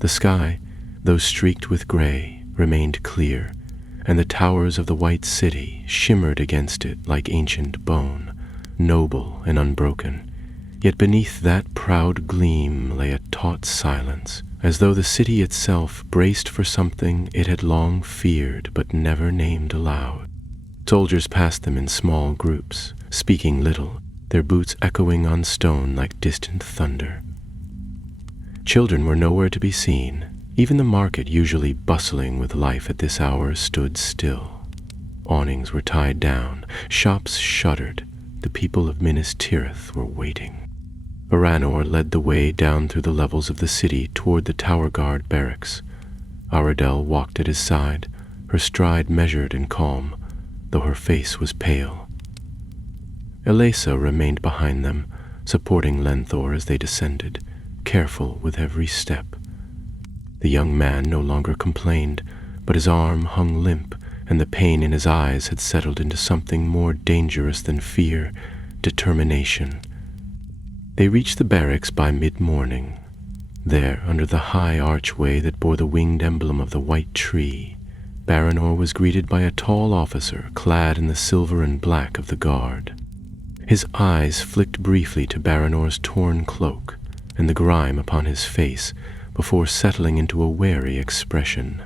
The sky, though streaked with gray, remained clear, and the towers of the white city shimmered against it like ancient bone, noble and unbroken. Yet beneath that proud gleam lay a taut silence, as though the city itself braced for something it had long feared but never named aloud. Soldiers passed them in small groups, speaking little, their boots echoing on stone like distant thunder. Children were nowhere to be seen. Even the market, usually bustling with life at this hour, stood still. Awnings were tied down, shops shuttered. The people of Minas-Tirith were waiting. Baranor led the way down through the levels of the city toward the tower guard barracks. Aradel walked at his side, her stride measured and calm, though her face was pale. Elesa remained behind them, supporting Lenthor as they descended, careful with every step. The young man no longer complained, but his arm hung limp, and the pain in his eyes had settled into something more dangerous than fear, determination. They reached the barracks by mid-morning. There, under the high archway that bore the winged emblem of the white tree, Baranor was greeted by a tall officer clad in the silver and black of the guard. His eyes flicked briefly to Baranor's torn cloak and the grime upon his face before settling into a wary expression.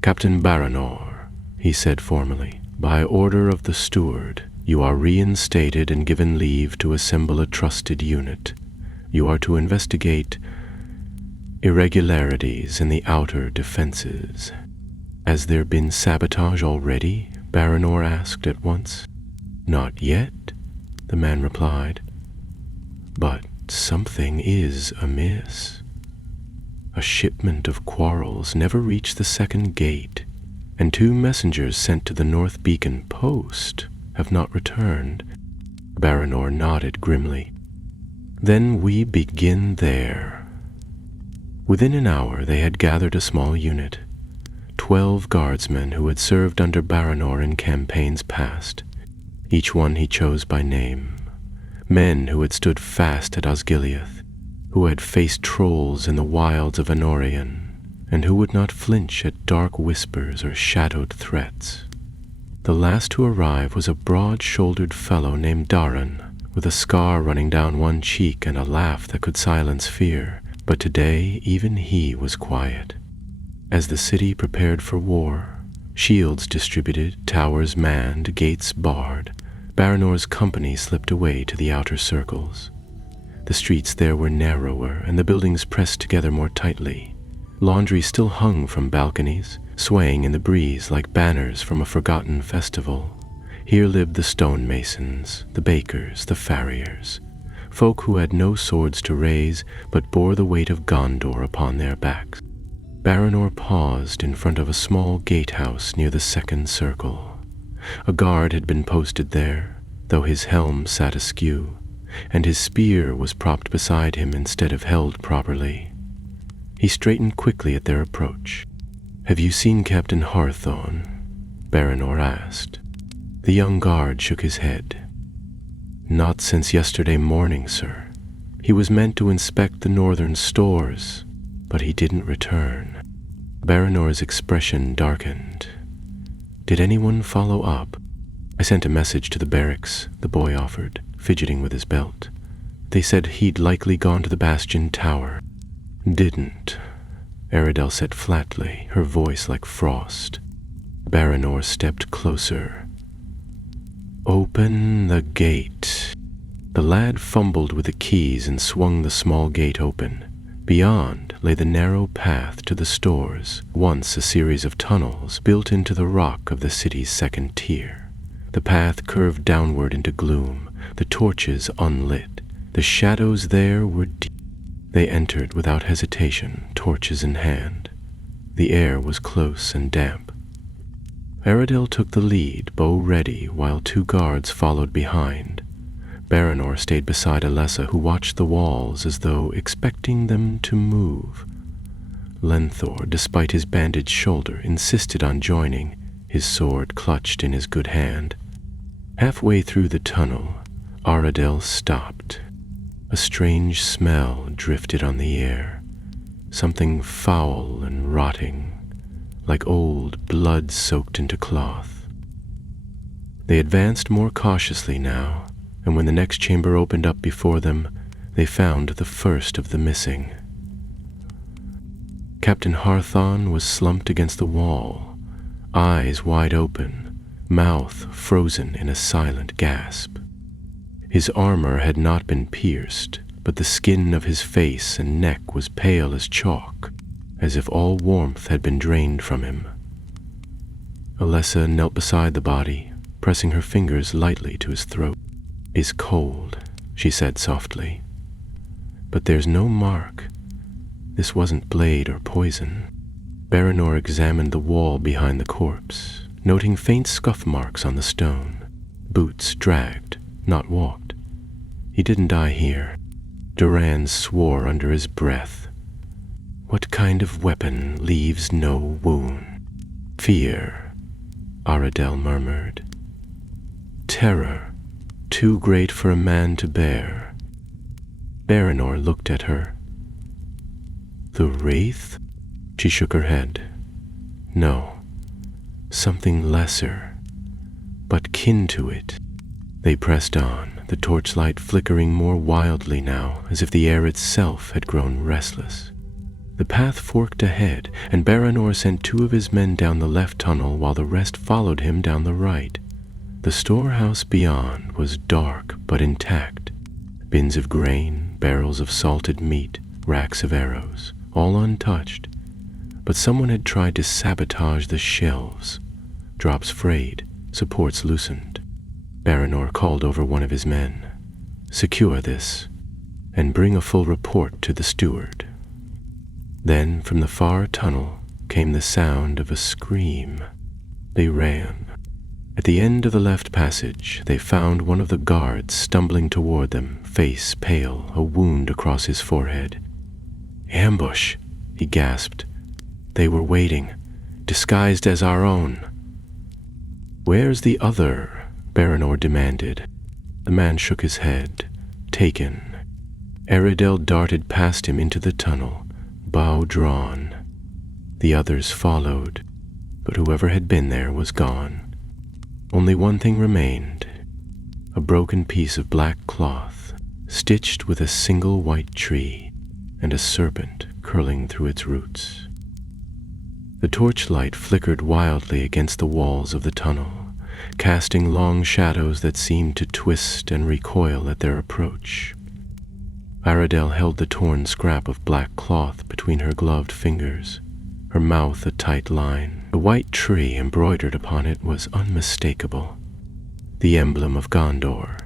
"Captain Baranor," he said formally, "by order of the steward, you are reinstated and given leave to assemble a trusted unit. You are to investigate irregularities in the outer defenses." "Has there been sabotage already?" Baranor asked at once. "Not yet," the man replied. "But something is amiss. A shipment of quarrels never reached the second gate, and 2 messengers sent to the North Beacon post have not returned." Baranor nodded grimly. "Then we begin there." Within an hour they had gathered a small unit, 12 guardsmen who had served under Baranor in campaigns past, each one he chose by name. Men who had stood fast at Osgiliath, who had faced trolls in the wilds of Anorion, and who would not flinch at dark whispers or shadowed threats. The last to arrive was a broad-shouldered fellow named Daran, with a scar running down one cheek and a laugh that could silence fear, but today even he was quiet. As the city prepared for war, shields distributed, towers manned, gates barred, Baranor's company slipped away to the outer circles. The streets there were narrower, and the buildings pressed together more tightly. Laundry still hung from balconies, swaying in the breeze like banners from a forgotten festival. Here lived the stonemasons, the bakers, the farriers, folk who had no swords to raise, but bore the weight of Gondor upon their backs. Baranor paused in front of a small gatehouse near the second circle. A guard had been posted there, though his helm sat askew, and his spear was propped beside him instead of held properly. He straightened quickly at their approach. "Have you seen Captain Harthorn?" Baranor asked. The young guard shook his head. "Not since yesterday morning, sir. He was meant to inspect the northern stores, but he didn't return." Baranor's expression darkened. "Did anyone follow up?" "I sent a message to the barracks," the boy offered, fidgeting with his belt. "They said he'd likely gone to the Bastion Tower." "Didn't," Aradel said flatly, her voice like frost. Baranor stepped closer. "Open the gate." The lad fumbled with the keys and swung the small gate open. Beyond lay the narrow path to the stores, once a series of tunnels built into the rock of the city's second tier. The path curved downward into gloom, the torches unlit. The shadows there were deep. They entered without hesitation, torches in hand. The air was close and damp. Aradel took the lead, bow ready, while 2 guards followed behind. Baranor stayed beside Elesa, who watched the walls as though expecting them to move. Lenthor, despite his bandaged shoulder, insisted on joining, his sword clutched in his good hand. Halfway through the tunnel, Aradel stopped. A strange smell drifted on the air, something foul and rotting, like old blood soaked into cloth. They advanced more cautiously now, and when the next chamber opened up before them, they found the first of the missing. Captain Harthon was slumped against the wall, eyes wide open, mouth frozen in a silent gasp. His armor had not been pierced, but the skin of his face and neck was pale as chalk, as if all warmth had been drained from him. Alessa knelt beside the body, pressing her fingers lightly to his throat. "Is cold," she said softly. "But there's no mark. This wasn't blade or poison." Baranor examined the wall behind the corpse, noting faint scuff marks on the stone. Boots dragged, not walked. He didn't die here. Duran swore under his breath. "What kind of weapon leaves no wound?" "Fear," Aradel murmured. "Terror, too great for a man to bear." Baranor looked at her. "The Wraith?" She shook her head. "No, something lesser, but kin to it." They pressed on, the torchlight flickering more wildly now, as if the air itself had grown restless. The path forked ahead, and Baranor sent 2 of his men down the left tunnel while the rest followed him down the right. The storehouse beyond was dark but intact. Bins of grain, barrels of salted meat, racks of arrows, all untouched. But someone had tried to sabotage the shelves. Drops frayed, supports loosened. Baranor called over one of his men. "Secure this, and bring a full report to the steward." Then from the far tunnel came the sound of a scream. They ran. At the end of the left passage, they found one of the guards stumbling toward them, face pale, a wound across his forehead. "Ambush," he gasped. "They were waiting, disguised as our own." "Where's the other?" Baranor demanded. The man shook his head, taken. Aradel darted past him into the tunnel, bow drawn. The others followed, but whoever had been there was gone. Only one thing remained, a broken piece of black cloth, stitched with a single white tree, and a serpent curling through its roots. The torchlight flickered wildly against the walls of the tunnel, casting long shadows that seemed to twist and recoil at their approach. Aradel held the torn scrap of black cloth between her gloved fingers, her mouth a tight line. The white tree embroidered upon it was unmistakable, the emblem of Gondor,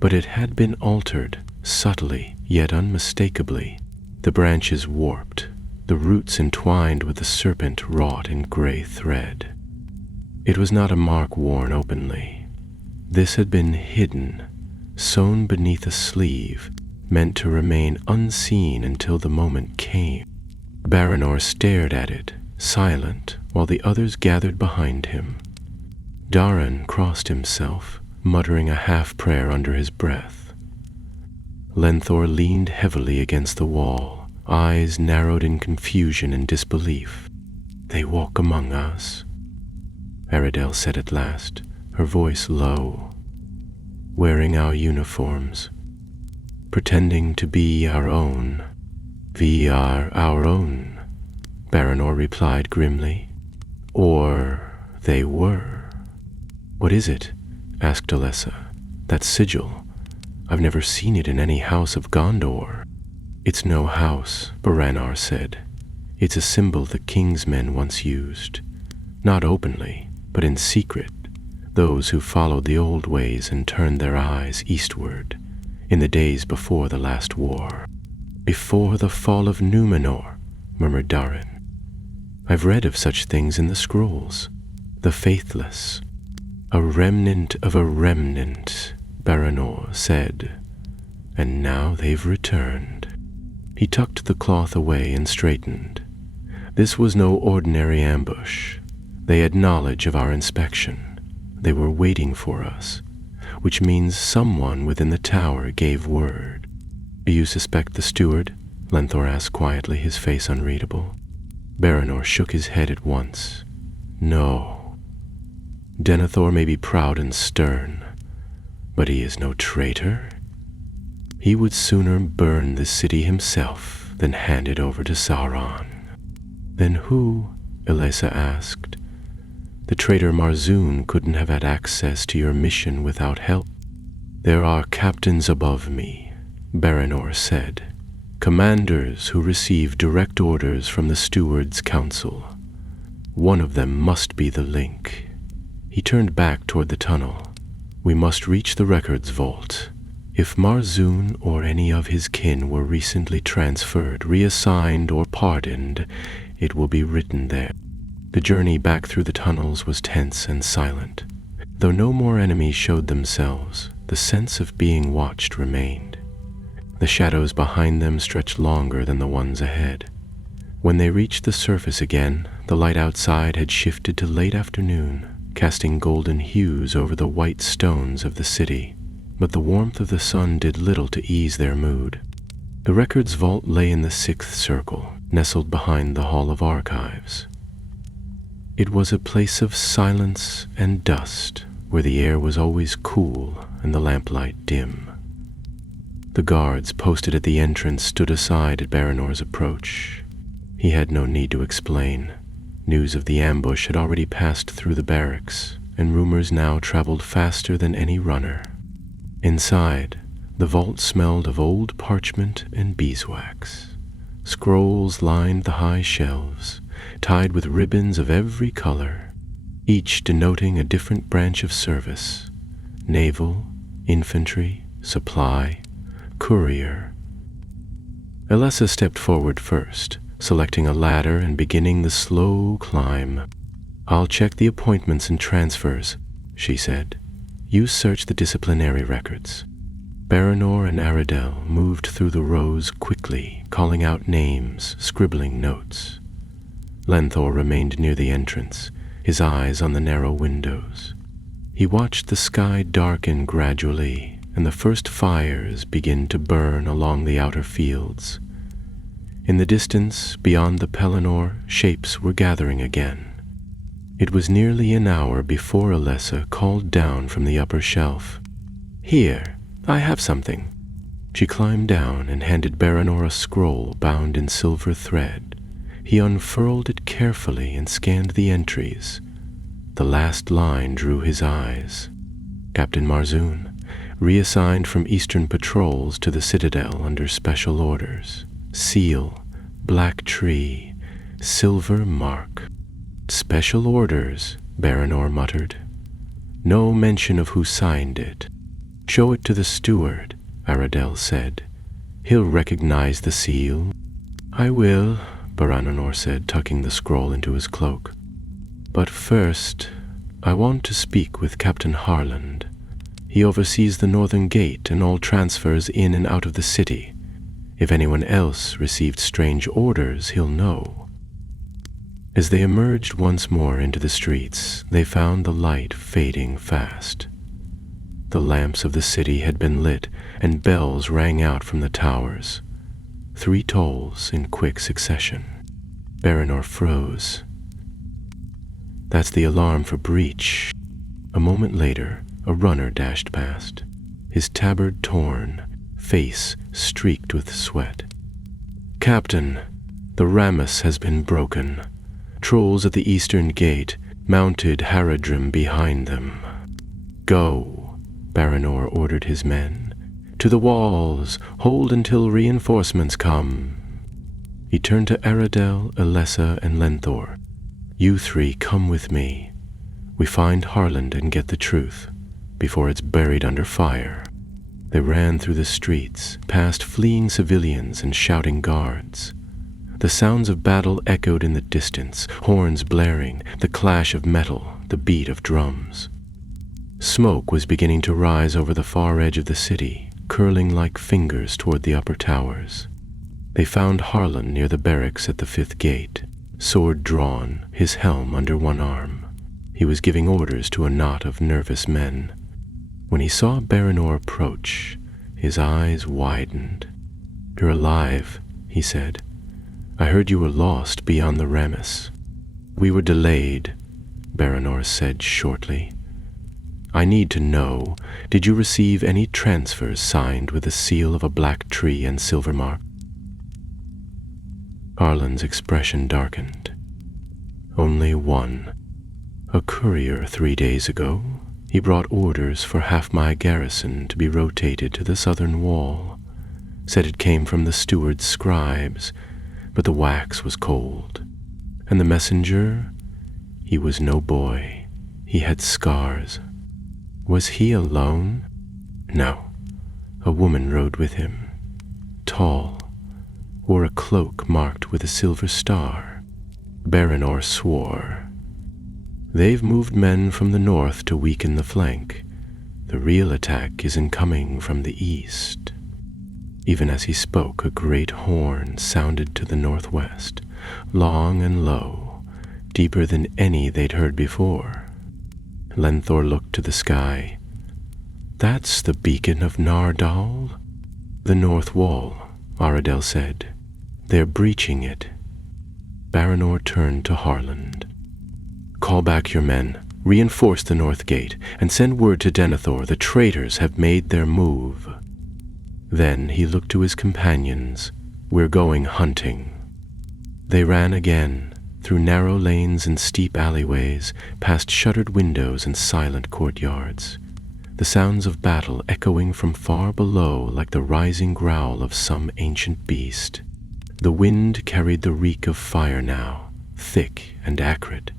but it had been altered, subtly yet unmistakably. The branches warped, the roots entwined with the serpent wrought in gray thread. It was not a mark worn openly. This had been hidden, sewn beneath a sleeve, meant to remain unseen until the moment came. Baranor stared at it, silent, while the others gathered behind him. Daran crossed himself, muttering a half-prayer under his breath. Lenthor leaned heavily against the wall, eyes narrowed in confusion and disbelief. "They walk among us," Aradel said at last, her voice low. "Wearing our uniforms, pretending to be our own." "We are our own," Baranor replied grimly. "Or they were." "What is it?" asked Alessa. "That sigil. I've never seen it in any house of Gondor." "It's no house," Baranar said. "It's a symbol the king's men once used. Not openly, but in secret, those who followed the old ways and turned their eyes eastward, in the days before the last war." "Before the fall of Númenor," murmured Daran. "I've read of such things in the scrolls. The faithless." "A remnant of a remnant," Baranor said. "And now they've returned." He tucked the cloth away and straightened. "This was no ordinary ambush. They had knowledge of our inspection. They were waiting for us, which means someone within the tower gave word." "Do you suspect the steward?" Lenthor asked quietly, his face unreadable. Baranor shook his head at once. "No. Denethor may be proud and stern, but he is no traitor. He would sooner burn the city himself than hand it over to Sauron." "Then who," Alessa asked, The traitor Marzoon couldn't have had access to your mission without help. There are captains above me, Baranor said. Commanders who receive direct orders from the Steward's Council. One of them must be the link. He turned back toward the tunnel. We must reach the records vault. If Marzoon or any of his kin were recently transferred, reassigned, or pardoned, it will be written there. The journey back through the tunnels was tense and silent. Though no more enemies showed themselves, the sense of being watched remained. The shadows behind them stretched longer than the ones ahead. When they reached the surface again, the light outside had shifted to late afternoon, casting golden hues over the white stones of the city, but the warmth of the sun did little to ease their mood. The records vault lay in the sixth circle, nestled behind the Hall of Archives. It was a place of silence and dust, where the air was always cool and the lamplight dim. The guards posted at the entrance stood aside at Baranor's approach. He had no need to explain. News of the ambush had already passed through the barracks, and rumors now traveled faster than any runner. Inside, the vault smelled of old parchment and beeswax. Scrolls lined the high shelves, tied with ribbons of every color, each denoting a different branch of service: naval, infantry, supply, courier. Alessa stepped forward first, selecting a ladder and beginning the slow climb. "I'll check the appointments and transfers," she said. "You search the disciplinary records." Baranor and Aradel moved through the rows quickly, calling out names, scribbling notes. Lenthor remained near the entrance, his eyes on the narrow windows. He watched the sky darken gradually, and the first fires begin to burn along the outer fields. In the distance, beyond the Pelennor, shapes were gathering again. It was nearly an hour before Alessa called down from the upper shelf. "Here, I have something." She climbed down and handed Baranor a scroll bound in silver thread. He unfurled it carefully and scanned the entries. The last line drew his eyes. Captain Marzoon, reassigned from Eastern patrols to the Citadel under special orders. Seal, black tree, silver mark. "Special orders," Baranor muttered. "No mention of who signed it." "Show it to the steward," Aradel said. "He'll recognize the seal." "I will," Baranor said, tucking the scroll into his cloak. "But first, I want to speak with Captain Harland. He oversees the Northern Gate and all transfers in and out of the city. If anyone else received strange orders, he'll know." As they emerged once more into the streets, they found the light fading fast. The lamps of the city had been lit, and bells rang out from the towers. 3 tolls in quick succession. Baranor froze. "That's the alarm for breach." A moment later, a runner dashed past, his tabard torn, face streaked with sweat. "Captain, the Ramus has been broken. Trolls at the eastern gate, mounted Haradrim behind them." "Go," Baranor ordered his men. "To the walls, hold until reinforcements come." He turned to Aradel, Alessa, and Lenthor. "You 3 come with me. We find Harland and get the truth, before it's buried under fire." They ran through the streets, past fleeing civilians and shouting guards. The sounds of battle echoed in the distance, horns blaring, the clash of metal, the beat of drums. Smoke was beginning to rise over the far edge of the city, curling like fingers toward the upper towers. They found Harlan near the barracks at the 5th gate, sword drawn, his helm under one arm. He was giving orders to a knot of nervous men. When he saw Baranor approach, his eyes widened. "You're alive," he said. "I heard you were lost beyond the Ramus." "We were delayed," Baranor said shortly. "I need to know, did you receive any transfers signed with the seal of a black tree and silver mark?" Harlan's expression darkened. "Only one. A courier 3 days ago. He brought orders for half my garrison to be rotated to the southern wall. Said it came from the steward's scribes, but the wax was cold. And the messenger, he was no boy. He had scars. Was he alone? No. A woman rode with him. Tall. Wore a cloak marked with a silver star. Baranor swore. They've moved men from the north to weaken the flank. The real attack is incoming from the east. Even as he spoke, a great horn sounded to the northwest, long and low, deeper than any they'd heard before. Lenthor looked to the sky. That's the beacon of Nardal? The north wall, Aradel said. They're breaching it. Baranor turned to Harland. Call back your men, reinforce the north gate, and send word to Denethor the traitors have made their move. Then he looked to his companions. We're going hunting. They ran again, through narrow lanes and steep alleyways, past shuttered windows and silent courtyards, the sounds of battle echoing from far below like the rising growl of some ancient beast. The wind carried the reek of fire now, thick and acrid,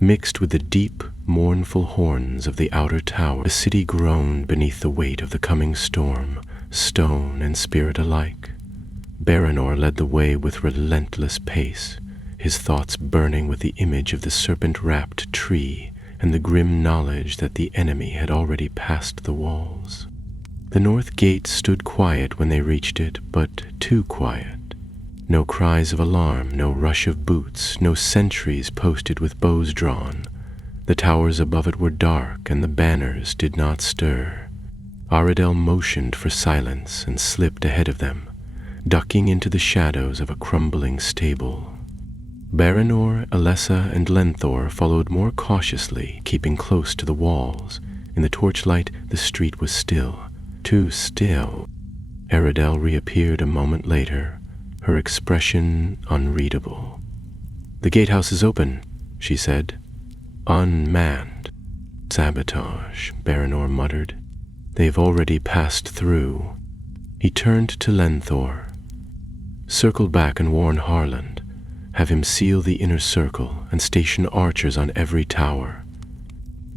mixed with the deep, mournful horns of the outer tower. The city groaned beneath the weight of the coming storm, stone and spirit alike. Baranor led the way with relentless pace, his thoughts burning with the image of the serpent-wrapped tree and the grim knowledge that the enemy had already passed the walls. The north gate stood quiet when they reached it, but too quiet. No cries of alarm, no rush of boots, no sentries posted with bows drawn. The towers above it were dark, and the banners did not stir. Aradel motioned for silence and slipped ahead of them, ducking into the shadows of a crumbling stable. Baranor, Alessa, and Lenthor followed more cautiously, keeping close to the walls. In the torchlight, the street was still, too still. Aradel reappeared a moment later, her expression unreadable. The gatehouse is open, she said. Unmanned. Sabotage, Baranor muttered. They've already passed through. He turned to Lenthor. Circle back and warn Harland. Have him seal the inner circle and station archers on every tower.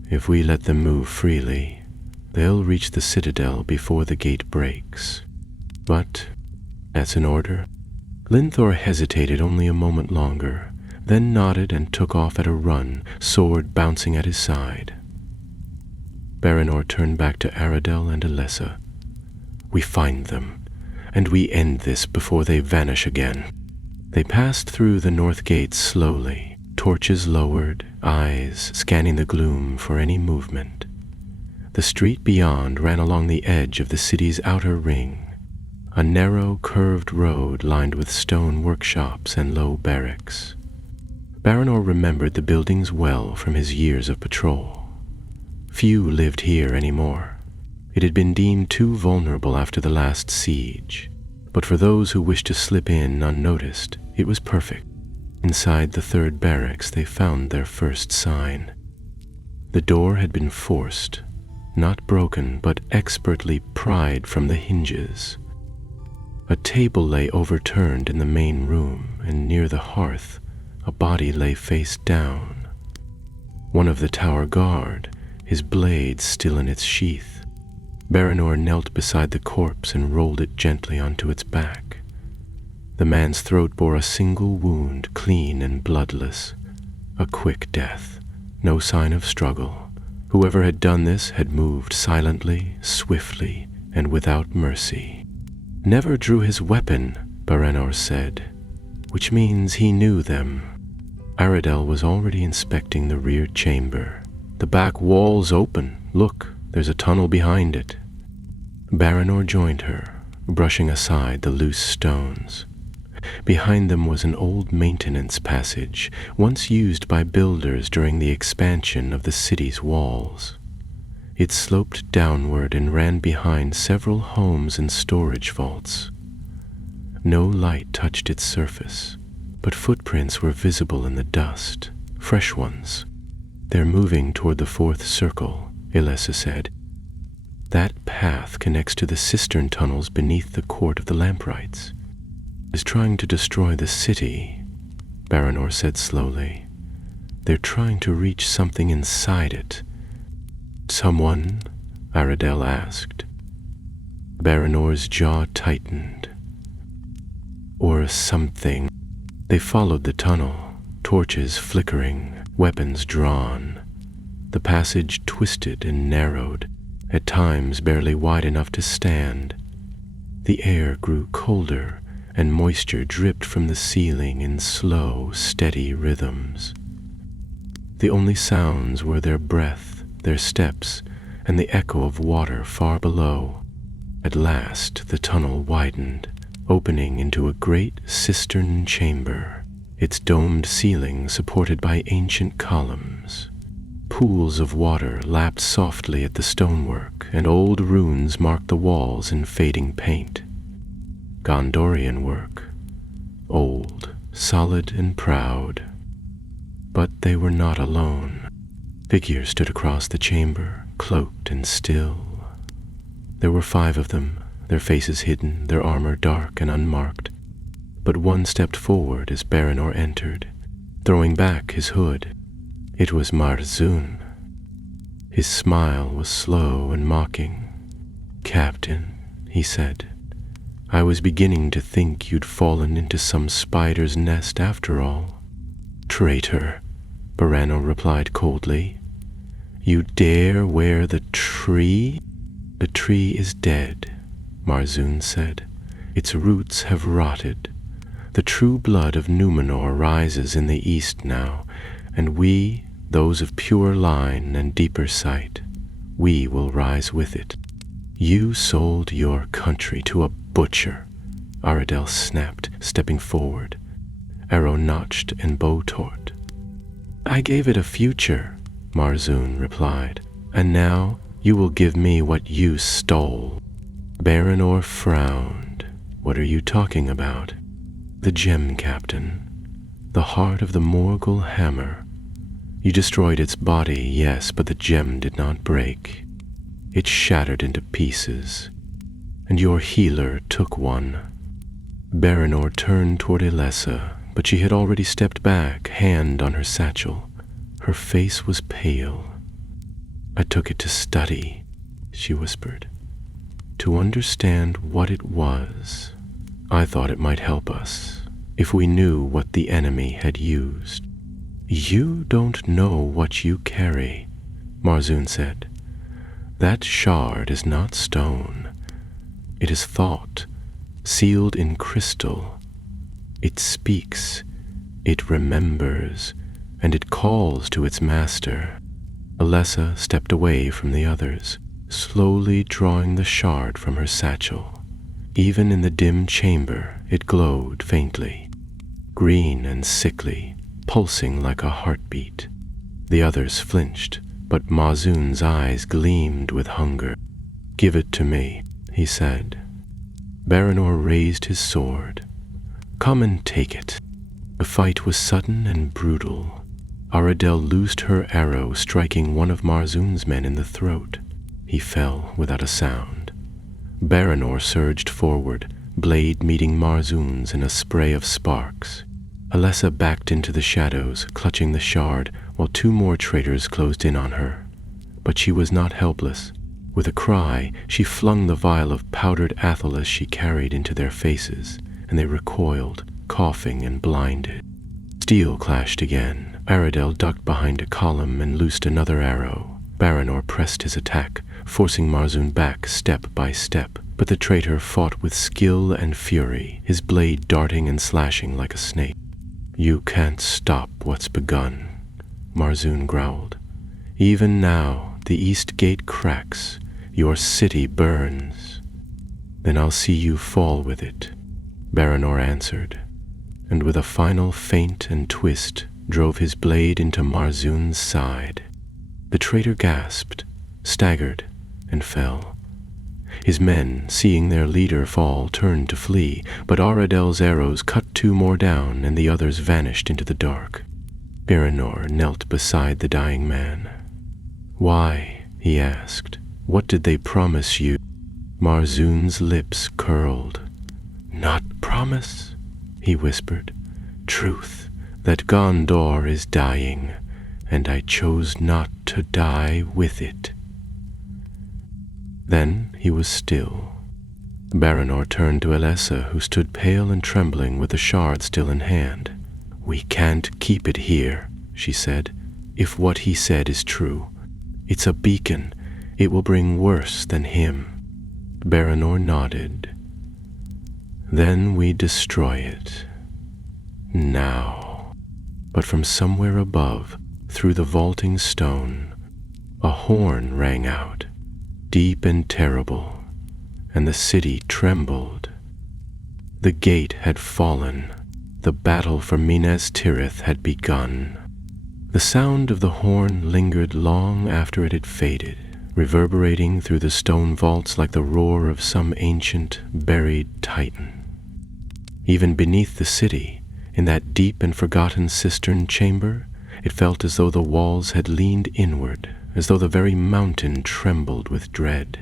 If we let them move freely, they'll reach the citadel before the gate breaks. But that's an order. Lenthor hesitated only a moment longer, then nodded and took off at a run, sword bouncing at his side. Baranor turned back to Aradel and Alessa. We find them, and we end this before they vanish again. They passed through the north gate slowly, torches lowered, eyes scanning the gloom for any movement. The street beyond ran along the edge of the city's outer ring, a narrow, curved road lined with stone workshops and low barracks. Baranor remembered the buildings well from his years of patrol. Few lived here anymore. It had been deemed too vulnerable after the last siege, but for those who wished to slip in unnoticed, it was perfect. Inside the third barracks they found their first sign. The door had been forced, not broken, but expertly pried from the hinges. A table lay overturned in the main room, and near the hearth, a body lay face down. One of the tower guard, his blade still in its sheath. Baranor knelt beside the corpse and rolled it gently onto its back. The man's throat bore a single wound, clean and bloodless. A quick death, no sign of struggle. Whoever had done this had moved silently, swiftly, and without mercy. Never drew his weapon, Baranor said, which means he knew them. Aradel was already inspecting the rear chamber. The back wall's open. Look, there's a tunnel behind it. Baranor joined her, brushing aside the loose stones. Behind them was an old maintenance passage, once used by builders during the expansion of the city's walls. It sloped downward and ran behind several homes and storage vaults. No light touched its surface, but footprints were visible in the dust, fresh ones. They're moving toward the fourth circle, Ilessa said. That path connects to the cistern tunnels beneath the court of the Lamprites. Is trying to destroy the city, Baranor said slowly. They're trying to reach something inside it. Someone? Aradel asked. Baranor's jaw tightened. Or something. They followed the tunnel, torches flickering, weapons drawn. The passage twisted and narrowed, at times barely wide enough to stand. The air grew colder, and moisture dripped from the ceiling in slow, steady rhythms. The only sounds were their breath, their steps, and the echo of water far below. At last the tunnel widened, opening into a great cistern chamber, its domed ceiling supported by ancient columns. Pools of water lapped softly at the stonework, and old runes marked the walls in fading paint. Gondorian work, old, solid, and proud. But they were not alone. Figures stood across the chamber, cloaked and still. There were 5 of them, their faces hidden, their armor dark and unmarked. But one stepped forward as Baranor entered, throwing back his hood. It was Marzun. His smile was slow and mocking. "Captain," he said, "I was beginning to think you'd fallen into some spider's nest after all." "Traitor," Baranor replied coldly. "You dare wear the tree?" "The tree is dead," Marzun said. "Its roots have rotted. The true blood of Numenor rises in the east now, and we, those of pure line and deeper sight, we will rise with it. You sold your country to a butcher," Aradel snapped, stepping forward, arrow notched and bow taut. "I gave it a future," Marzun replied, "and now you will give me what you stole." Baranor frowned. "What are you talking about?" "The gem, Captain. The heart of the Morgul hammer. You destroyed its body, yes, but the gem did not break. It shattered into pieces, and your healer took one." Baranor turned toward Ilessa, but she had already stepped back, hand on her satchel. Her face was pale. "I took it to study," she whispered, "to understand what it was. I thought it might help us, if we knew what the enemy had used." "You don't know what you carry," Marzun said. "That shard is not stone. It is thought, sealed in crystal. It speaks, it remembers, and it calls to its master." Ilessa stepped away from the others, slowly drawing the shard from her satchel. Even in the dim chamber, it glowed faintly, green and sickly, pulsing like a heartbeat. The others flinched, but Marzun's eyes gleamed with hunger. "Give it to me," he said. Baranor raised his sword. "Come and take it." The fight was sudden and brutal. Aradel loosed her arrow, striking one of Marzun's men in the throat. He fell without a sound. Baranor surged forward, blade meeting Marzun's in a spray of sparks. Ilessa backed into the shadows, clutching the shard, while 2 more traitors closed in on her. But she was not helpless. With a cry, she flung the vial of powdered athelas she carried into their faces, and they recoiled, coughing and blinded. Steel clashed again. Aradel ducked behind a column and loosed another arrow. Baranor pressed his attack, forcing Marzun back step by step, but the traitor fought with skill and fury, his blade darting and slashing like a snake. "You can't stop what's begun," Marzun growled. "Even now, the east gate cracks, your city burns." "Then I'll see you fall with it," Baranor answered, and with a final feint and twist, drove his blade into Marzun's side. The traitor gasped, staggered, and fell. His men, seeing their leader fall, turned to flee, but Aradel's arrows cut 2 more down, and the others vanished into the dark. Biranor knelt beside the dying man. "Why?" he asked. "What did they promise you?" Marzoon's lips curled. "Not promise," he whispered. "Truth, that Gondor is dying, and I chose not to die with it." Then he was still. Baranor turned to Elessa, who stood pale and trembling with the shard still in hand. "We can't keep it here," she said, "if what he said is true. It's a beacon. It will bring worse than him." Baranor nodded. "Then we destroy it. Now." But from somewhere above, through the vaulting stone, a horn rang out, deep and terrible, and the city trembled. The gate had fallen. The battle for Minas-Tirith had begun. The sound of the horn lingered long after it had faded, reverberating through the stone vaults like the roar of some ancient, buried titan. Even beneath the city, in that deep and forgotten cistern chamber, it felt as though the walls had leaned inward, as though the very mountain trembled with dread.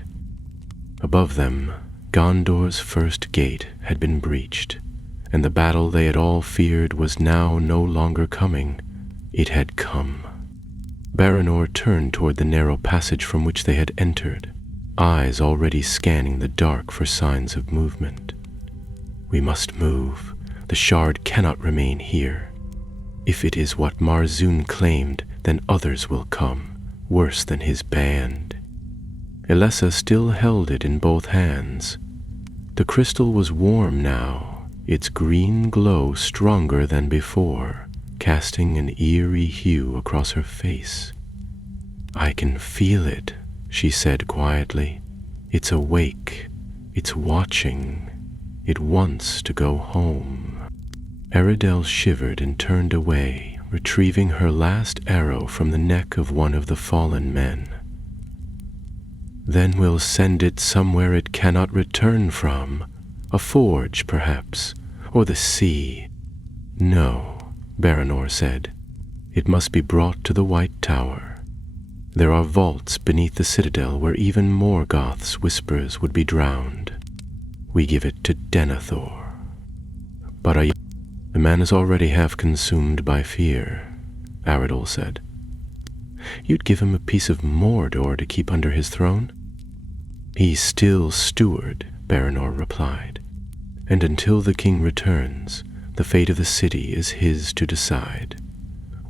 Above them, Gondor's first gate had been breached, and the battle they had all feared was now no longer coming. It had come. Baranor turned toward the narrow passage from which they had entered, eyes already scanning the dark for signs of movement. "We must move. The shard cannot remain here. If it is what Marzoon claimed, then others will come, worse than his band." Elessa still held it in both hands. The crystal was warm now, its green glow stronger than before, casting an eerie hue across her face. "I can feel it," she said quietly. "It's awake. It's watching. It wants to go home." Eredel shivered and turned away, retrieving her last arrow from the neck of one of the fallen men. "Then we'll send it somewhere it cannot return from. A forge, perhaps, or the sea." "No," Baranor said. "It must be brought to the White Tower. There are vaults beneath the citadel where even Morgoth's whispers would be drowned. We give it to Denethor." "But the man is already half consumed by fear," Aredal said. "You'd give him a piece of Mordor to keep under his throne?" "He's still steward," Baranor replied. "And until the king returns, the fate of the city is his to decide.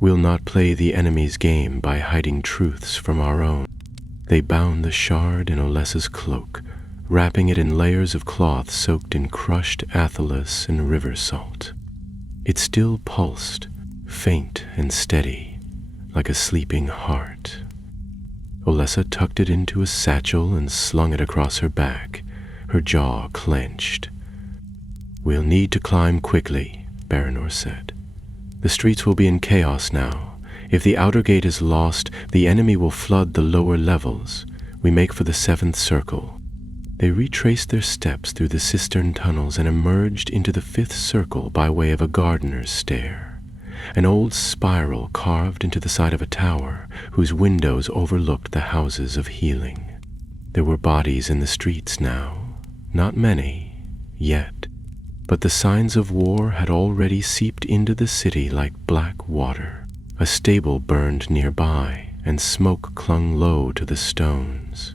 We'll not play the enemy's game by hiding truths from our own." They bound the shard in Olessa's cloak, wrapping it in layers of cloth soaked in crushed athelas and river salt. It still pulsed, faint and steady, like a sleeping heart. Olessa tucked it into a satchel and slung it across her back, her jaw clenched. "We'll need to climb quickly," Baranor said. "The streets will be in chaos now. If the outer gate is lost, the enemy will flood the lower levels. We make for the 7th circle." They retraced their steps through the cistern tunnels and emerged into the 5th circle by way of a gardener's stair, an old spiral carved into the side of a tower whose windows overlooked the houses of healing. There were bodies in the streets now, not many, yet, but the signs of war had already seeped into the city like black water. A stable burned nearby, and smoke clung low to the stones.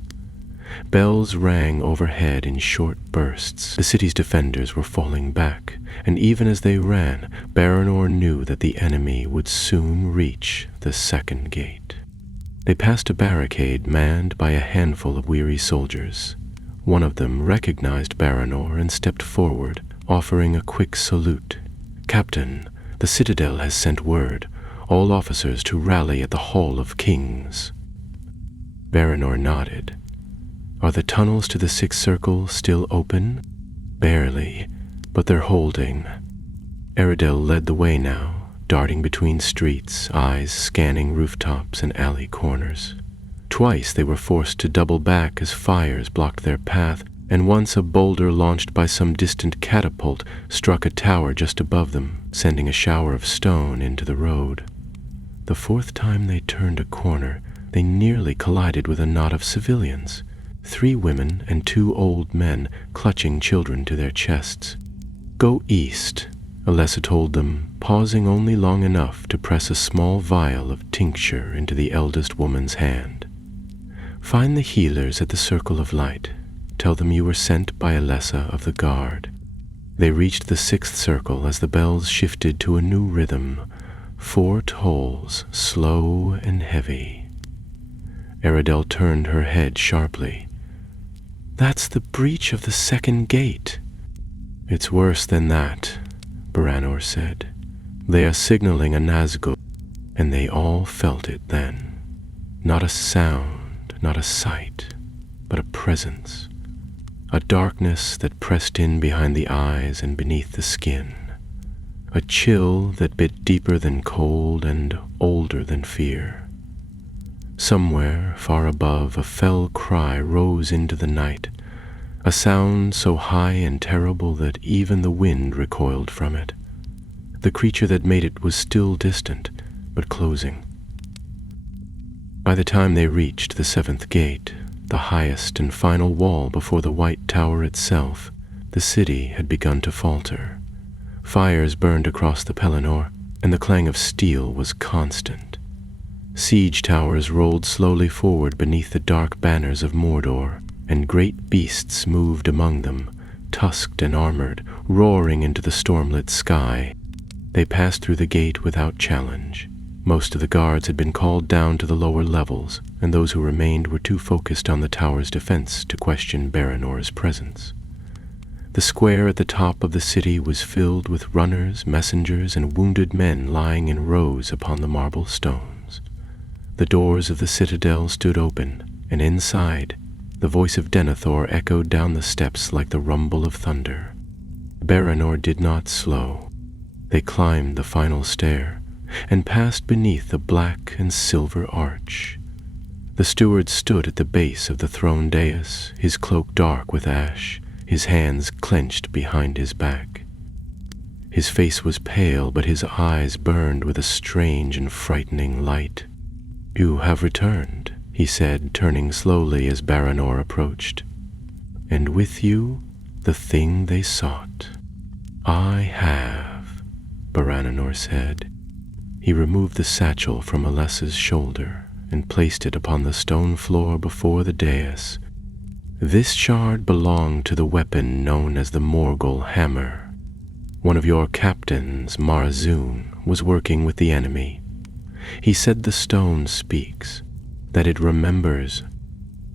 Bells rang overhead in short bursts. The city's defenders were falling back, and even as they ran, Baranor knew that the enemy would soon reach the 2nd gate. They passed a barricade manned by a handful of weary soldiers. One of them recognized Baranor and stepped forward, offering a quick salute. "Captain, the citadel has sent word. All officers to rally at the Hall of Kings." Baranor nodded. "Are the tunnels to the 6th circle still open?" "Barely, but they're holding." Eredel led the way now, darting between streets, eyes scanning rooftops and alley corners. Twice they were forced to double back as fires blocked their path, and once a boulder launched by some distant catapult struck a tower just above them, sending a shower of stone into the road. The fourth time they turned a corner, they nearly collided with a knot of civilians, 3 women and 2 old men clutching children to their chests. "Go east," Alessa told them, pausing only long enough to press a small vial of tincture into the eldest woman's hand. "Find the healers at the Circle of Light. Tell them you were sent by Alessa of the Guard." They reached the 6th circle as the bells shifted to a new rhythm, 4 tolls, slow and heavy. Aradel turned her head sharply. "That's the breach of the 2nd gate." "It's worse than that," Baranor said. "They are signaling a Nazgul," and they all felt it then. Not a sound, not a sight, but a presence. A darkness that pressed in behind the eyes and beneath the skin. A chill that bit deeper than cold and older than fear. Somewhere, far above, a fell cry rose into the night, a sound so high and terrible that even the wind recoiled from it. The creature that made it was still distant, but closing. By the time they reached the 7th gate, the highest and final wall before the White Tower itself, the city had begun to falter. Fires burned across the Pelennor, and the clang of steel was constant. Siege towers rolled slowly forward beneath the dark banners of Mordor, and great beasts moved among them, tusked and armored, roaring into the stormlit sky. They passed through the gate without challenge. Most of the guards had been called down to the lower levels, and those who remained were too focused on the tower's defense to question Baranor's presence. The square at the top of the city was filled with runners, messengers, and wounded men lying in rows upon the marble stones. The doors of the citadel stood open, and inside, the voice of Denethor echoed down the steps like the rumble of thunder. Baranor did not slow. They climbed the final stair, and passed beneath the black and silver arch. The steward stood at the base of the throne dais, his cloak dark with ash, his hands clenched behind his back. His face was pale, but his eyes burned with a strange and frightening light. "You have returned," he said, turning slowly as Baranor approached. "And with you, the thing they sought." "I have," Baranor said. He removed the satchel from Alessa's shoulder and placed it upon the stone floor before the dais. "This shard belonged to the weapon known as the Morgul Hammer. One of your captains, Marzun, was working with the enemy. He said the stone speaks, that it remembers."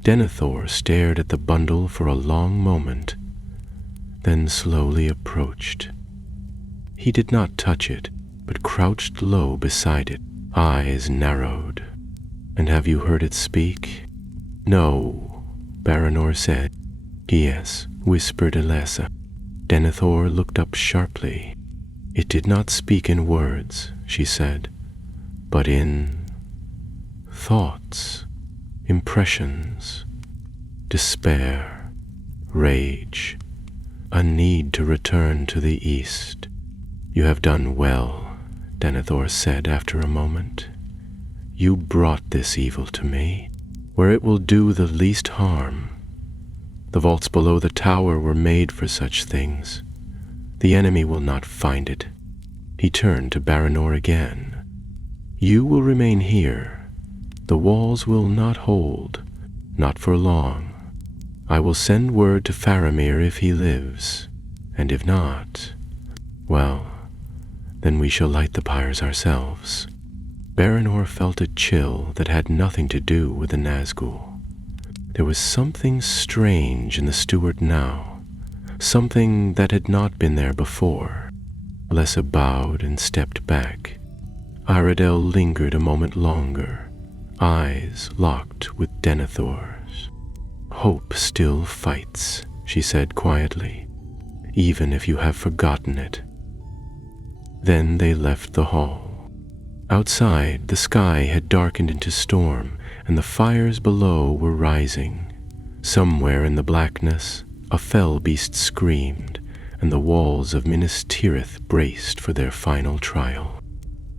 Denethor stared at the bundle for a long moment, then slowly approached. He did not touch it, but crouched low beside it, eyes narrowed. "And have you heard it speak?" "No," Baranor said. "Yes," whispered Alessa. Denethor looked up sharply. "It did not speak in words," she said, "but in thoughts, impressions, despair, rage, a need to return to the east." "You have done well," Denethor said after a moment. "You brought this evil to me, where it will do the least harm. The vaults below the tower were made for such things. The enemy will not find it." He turned to Baranor again. "You will remain here. The walls will not hold, not for long. I will send word to Faramir if he lives, and if not, well, then we shall light the pyres ourselves." Baranor felt a chill that had nothing to do with the Nazgul. There was something strange in the steward now, something that had not been there before. Alessa bowed and stepped back. Aradel lingered a moment longer, eyes locked with Denethor's. "Hope still fights," she said quietly, "even if you have forgotten it." Then they left the hall. Outside, the sky had darkened into storm, and the fires below were rising. Somewhere in the blackness, a fell beast screamed, and the walls of Minas-Tirith braced for their final trial.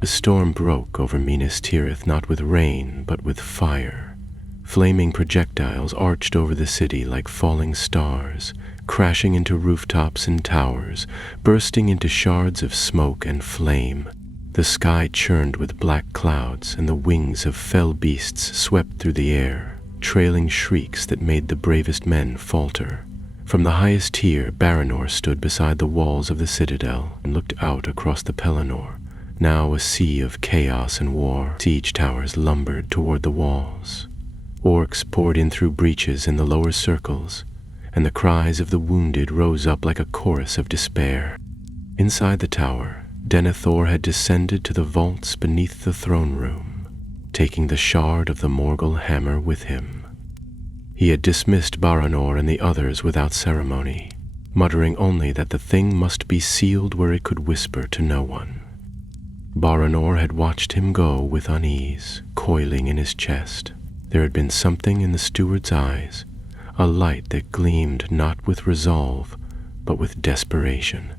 A storm broke over Minas-Tirith, not with rain, but with fire. Flaming projectiles arched over the city like falling stars, crashing into rooftops and towers, bursting into shards of smoke and flame. The sky churned with black clouds, and the wings of fell beasts swept through the air, trailing shrieks that made the bravest men falter. From the highest tier, Baranor stood beside the walls of the citadel and looked out across the Pelennor, now a sea of chaos and war. Siege towers lumbered toward the walls. Orcs poured in through breaches in the lower circles, and the cries of the wounded rose up like a chorus of despair. Inside the tower, Denethor had descended to the vaults beneath the throne room, taking the shard of the Morgul hammer with him. He had dismissed Baranor and the others without ceremony, muttering only that the thing must be sealed where it could whisper to no one. Baranor had watched him go with unease, coiling in his chest. There had been something in the steward's eyes, a light that gleamed not with resolve, but with desperation.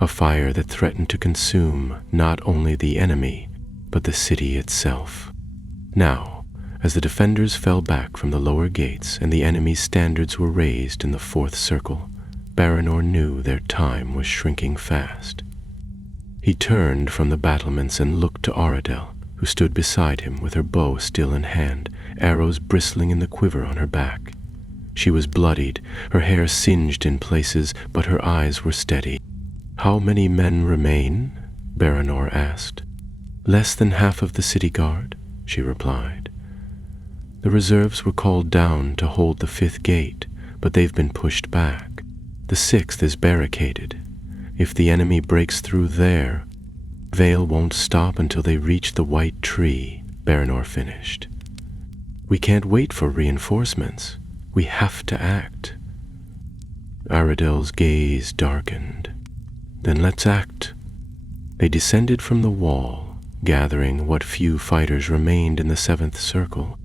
A fire that threatened to consume not only the enemy, but the city itself. Now, as the defenders fell back from the lower gates and the enemy's standards were raised in the fourth circle, Baranor knew their time was shrinking fast. He turned from the battlements and looked to Aradel, who stood beside him with her bow still in hand, arrows bristling in the quiver on her back. She was bloodied, her hair singed in places, but her eyes were steady. "How many men remain?" Baranor asked. "Less than half of the city guard," she replied. "The reserves were called down to hold the fifth gate, but they've been pushed back. The sixth is barricaded. If the enemy breaks through there, Vale won't stop until they reach the White Tree," Baranor finished. "We can't wait for reinforcements. We have to act." Aradel's gaze darkened. "Then let's act." They descended from the wall, gathering what few fighters remained in the seventh circle.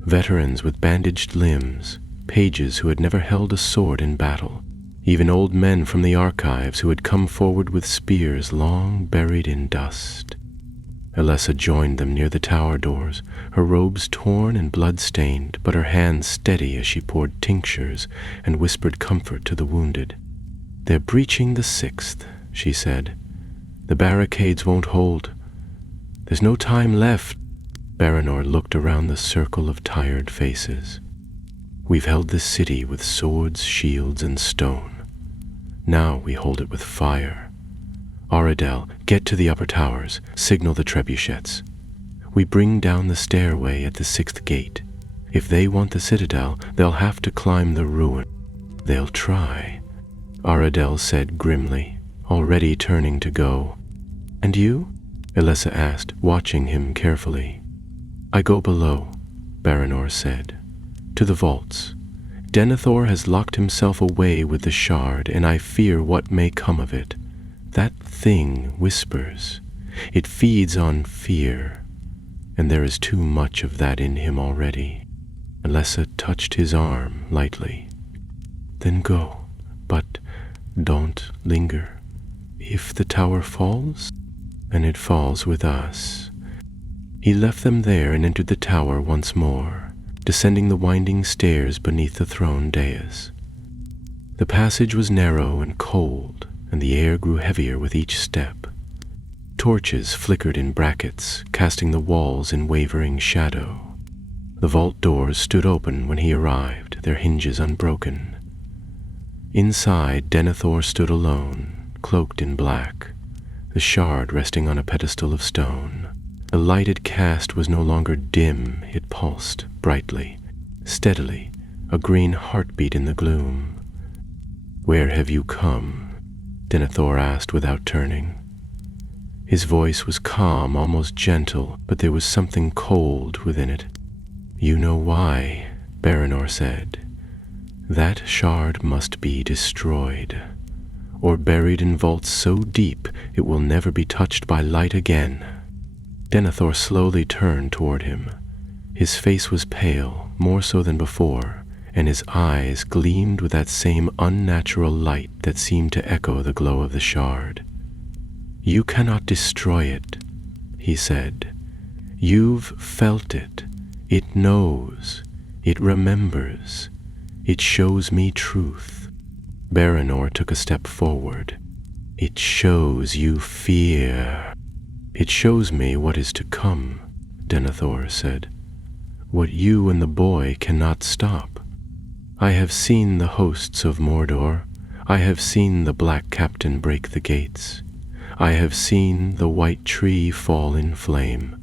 Veterans with bandaged limbs, pages who had never held a sword in battle, even old men from the archives who had come forward with spears long buried in dust. Alessa joined them near the tower doors, her robes torn and blood-stained, but her hands steady as she poured tinctures and whispered comfort to the wounded. "They're breaching the sixth," she said. "The barricades won't hold. There's no time left." Baranor looked around the circle of tired faces. "We've held this city with swords, shields, and stone. Now we hold it with fire. Aradel, get to the upper towers, signal the trebuchets. We bring down the stairway at the sixth gate. If they want the citadel, they'll have to climb the ruin." "They'll try," Aradel said grimly, already turning to go. "And you?" Alessa asked, watching him carefully. "I go below," Baranor said, "to the vaults. Denethor has locked himself away with the shard, and I fear what may come of it. That thing whispers. It feeds on fear, and there is too much of that in him already." Alessa touched his arm lightly. "Then go, but don't linger. If the tower falls, and it falls with us." He left them there and entered the tower once more, descending the winding stairs beneath the throne dais. The passage was narrow and cold, and the air grew heavier with each step. Torches flickered in brackets, casting the walls in wavering shadow. The vault doors stood open when he arrived, their hinges unbroken. Inside, Denethor stood alone, cloaked in black, the shard resting on a pedestal of stone. The light it cast was no longer dim, it pulsed brightly, steadily, a green heartbeat in the gloom. "Where have you come?" Denethor asked without turning. His voice was calm, almost gentle, but there was something cold within it. "You know why," Baranor said. "That shard must be destroyed, or buried in vaults so deep it will never be touched by light again." Denethor slowly turned toward him. His face was pale, more so than before, and his eyes gleamed with that same unnatural light that seemed to echo the glow of the shard. "You cannot destroy it," he said. "You've felt it. It knows. It remembers. It shows me truth." Baranor took a step forward. "It shows you fear." "It shows me what is to come," Denethor said. "What you and the boy cannot stop. I have seen the hosts of Mordor. I have seen the Black Captain break the gates. I have seen the white tree fall in flame,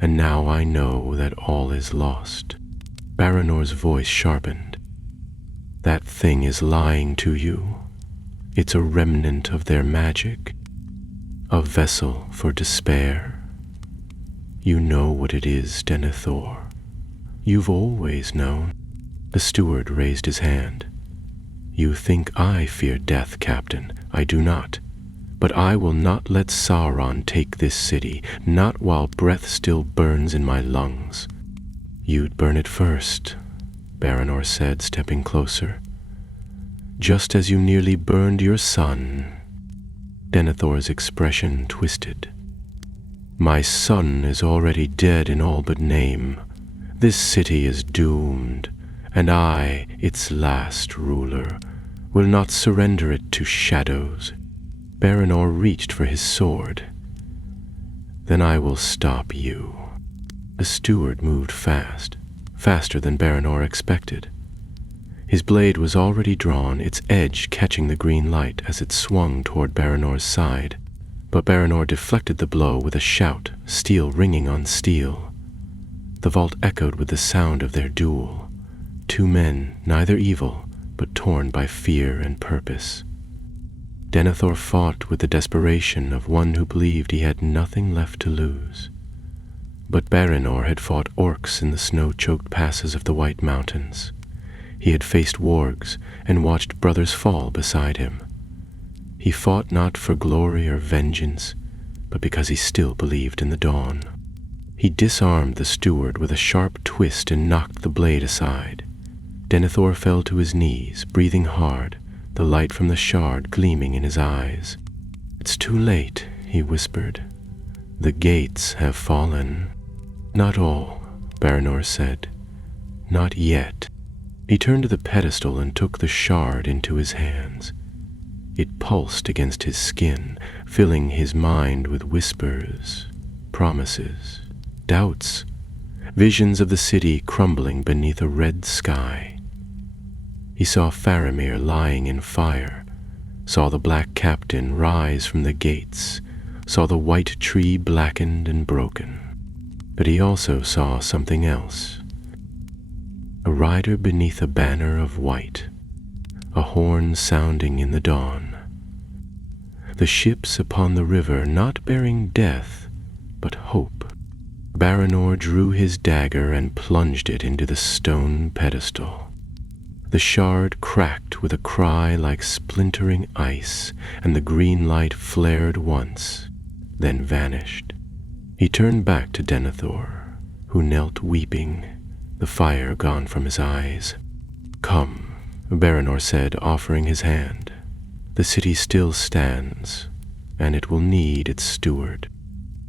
and now I know that all is lost." Baranor's voice sharpened. "That thing is lying to you. It's a remnant of their magic, a vessel for despair. You know what it is, Denethor. You've always known." The steward raised his hand. "You think I fear death, Captain. I do not. But I will not let Sauron take this city, not while breath still burns in my lungs." "You'd burn it first," Baranor said, stepping closer. "Just as you nearly burned your son." Denethor's expression twisted. "My son is already dead in all but name. This city is doomed, and I, its last ruler, will not surrender it to shadows." Baranor reached for his sword. "Then I will stop you." The steward moved fast, faster than Baranor expected. His blade was already drawn, its edge catching the green light as it swung toward Baranor's side. But Baranor deflected the blow with a shout, steel ringing on steel. The vault echoed with the sound of their duel. Two men, neither evil, but torn by fear and purpose. Denethor fought with the desperation of one who believed he had nothing left to lose. But Baranor had fought orcs in the snow-choked passes of the White Mountains. He had faced wargs and watched brothers fall beside him. He fought not for glory or vengeance, but because he still believed in the dawn. He disarmed the steward with a sharp twist and knocked the blade aside. Denethor fell to his knees, breathing hard, the light from the shard gleaming in his eyes. "It's too late," he whispered. "The gates have fallen." "Not all," Baranor said. "Not yet." He turned to the pedestal and took the shard into his hands. It pulsed against his skin, filling his mind with whispers, promises, doubts, visions of the city crumbling beneath a red sky. He saw Faramir lying in fire, saw the Black Captain rise from the gates, saw the white tree blackened and broken. But he also saw something else. A rider beneath a banner of white, a horn sounding in the dawn. The ships upon the river not bearing death, but hope. Baranor drew his dagger and plunged it into the stone pedestal. The shard cracked with a cry like splintering ice, and the green light flared once, then vanished. He turned back to Denethor, who knelt weeping, the fire gone from his eyes. "Come," Baranor said, offering his hand. "The city still stands, and it will need its steward."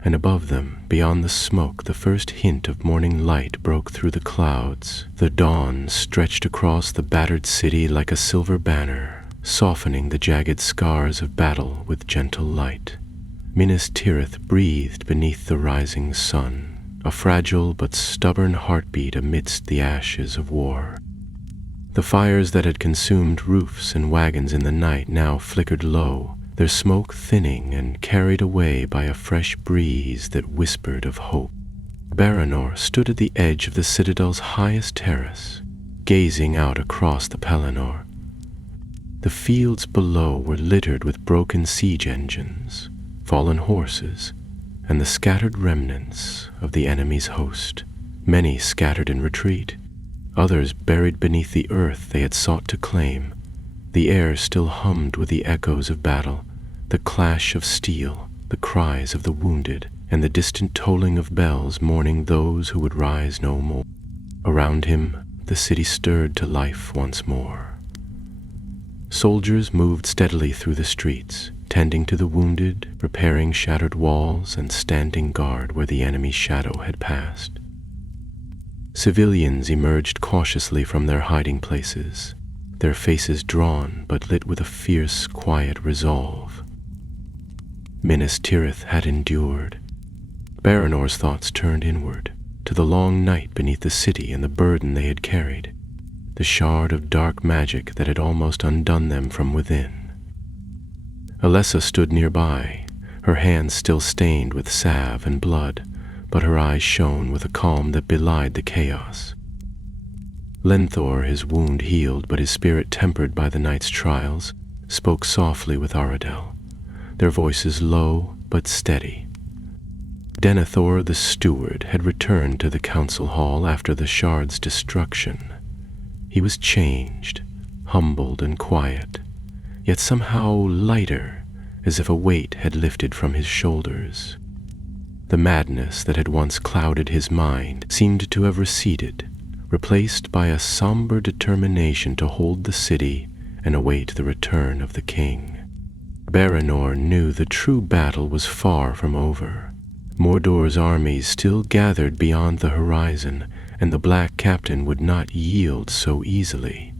And above them, beyond the smoke, the first hint of morning light broke through the clouds. The dawn stretched across the battered city like a silver banner, softening the jagged scars of battle with gentle light. Minas-Tirith breathed beneath the rising sun, a fragile but stubborn heartbeat amidst the ashes of war. The fires that had consumed roofs and wagons in the night now flickered low, their smoke thinning and carried away by a fresh breeze that whispered of hope. Baranor stood at the edge of the citadel's highest terrace, gazing out across the Pelennor. The fields below were littered with broken siege engines, fallen horses, and the scattered remnants of the enemy's host. Many scattered in retreat, others buried beneath the earth they had sought to claim. The air still hummed with the echoes of battle, the clash of steel, the cries of the wounded, and the distant tolling of bells mourning those who would rise no more. Around him, the city stirred to life once more. Soldiers moved steadily through the streets, tending to the wounded, repairing shattered walls, and standing guard where the enemy's shadow had passed. Civilians emerged cautiously from their hiding places, their faces drawn but lit with a fierce, quiet resolve. Minas-Tirith had endured. Baranor's thoughts turned inward, to the long night beneath the city and the burden they had carried, the shard of dark magic that had almost undone them from within. Alessa stood nearby, her hands still stained with salve and blood, but her eyes shone with a calm that belied the chaos. Lenthor, his wound healed but his spirit tempered by the night's trials, spoke softly with Aradel, their voices low but steady. Denethor the steward had returned to the council hall after the shard's destruction. He was changed, humbled and quiet, yet somehow lighter, as if a weight had lifted from his shoulders. The madness that had once clouded his mind seemed to have receded, replaced by a somber determination to hold the city and await the return of the king. Baranor knew the true battle was far from over. Mordor's armies still gathered beyond the horizon, and the Black Captain would not yield so easily.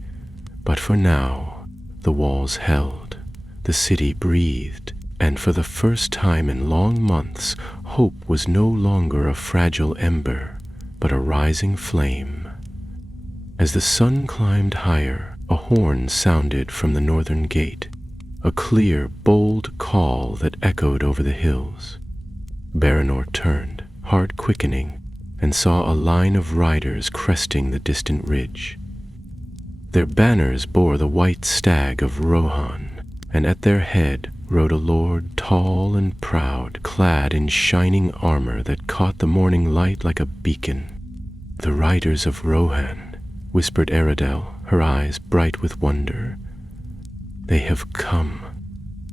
But for now, the walls held, the city breathed, and for the first time in long months, hope was no longer a fragile ember, but a rising flame. As the sun climbed higher, a horn sounded from the northern gate, a clear, bold call that echoed over the hills. Baranor turned, heart quickening, and saw a line of riders cresting the distant ridge. Their banners bore the white stag of Rohan, and at their head rode a lord tall and proud, clad in shining armor that caught the morning light like a beacon. "The riders of Rohan," whispered Aradel, her eyes bright with wonder. "They have come."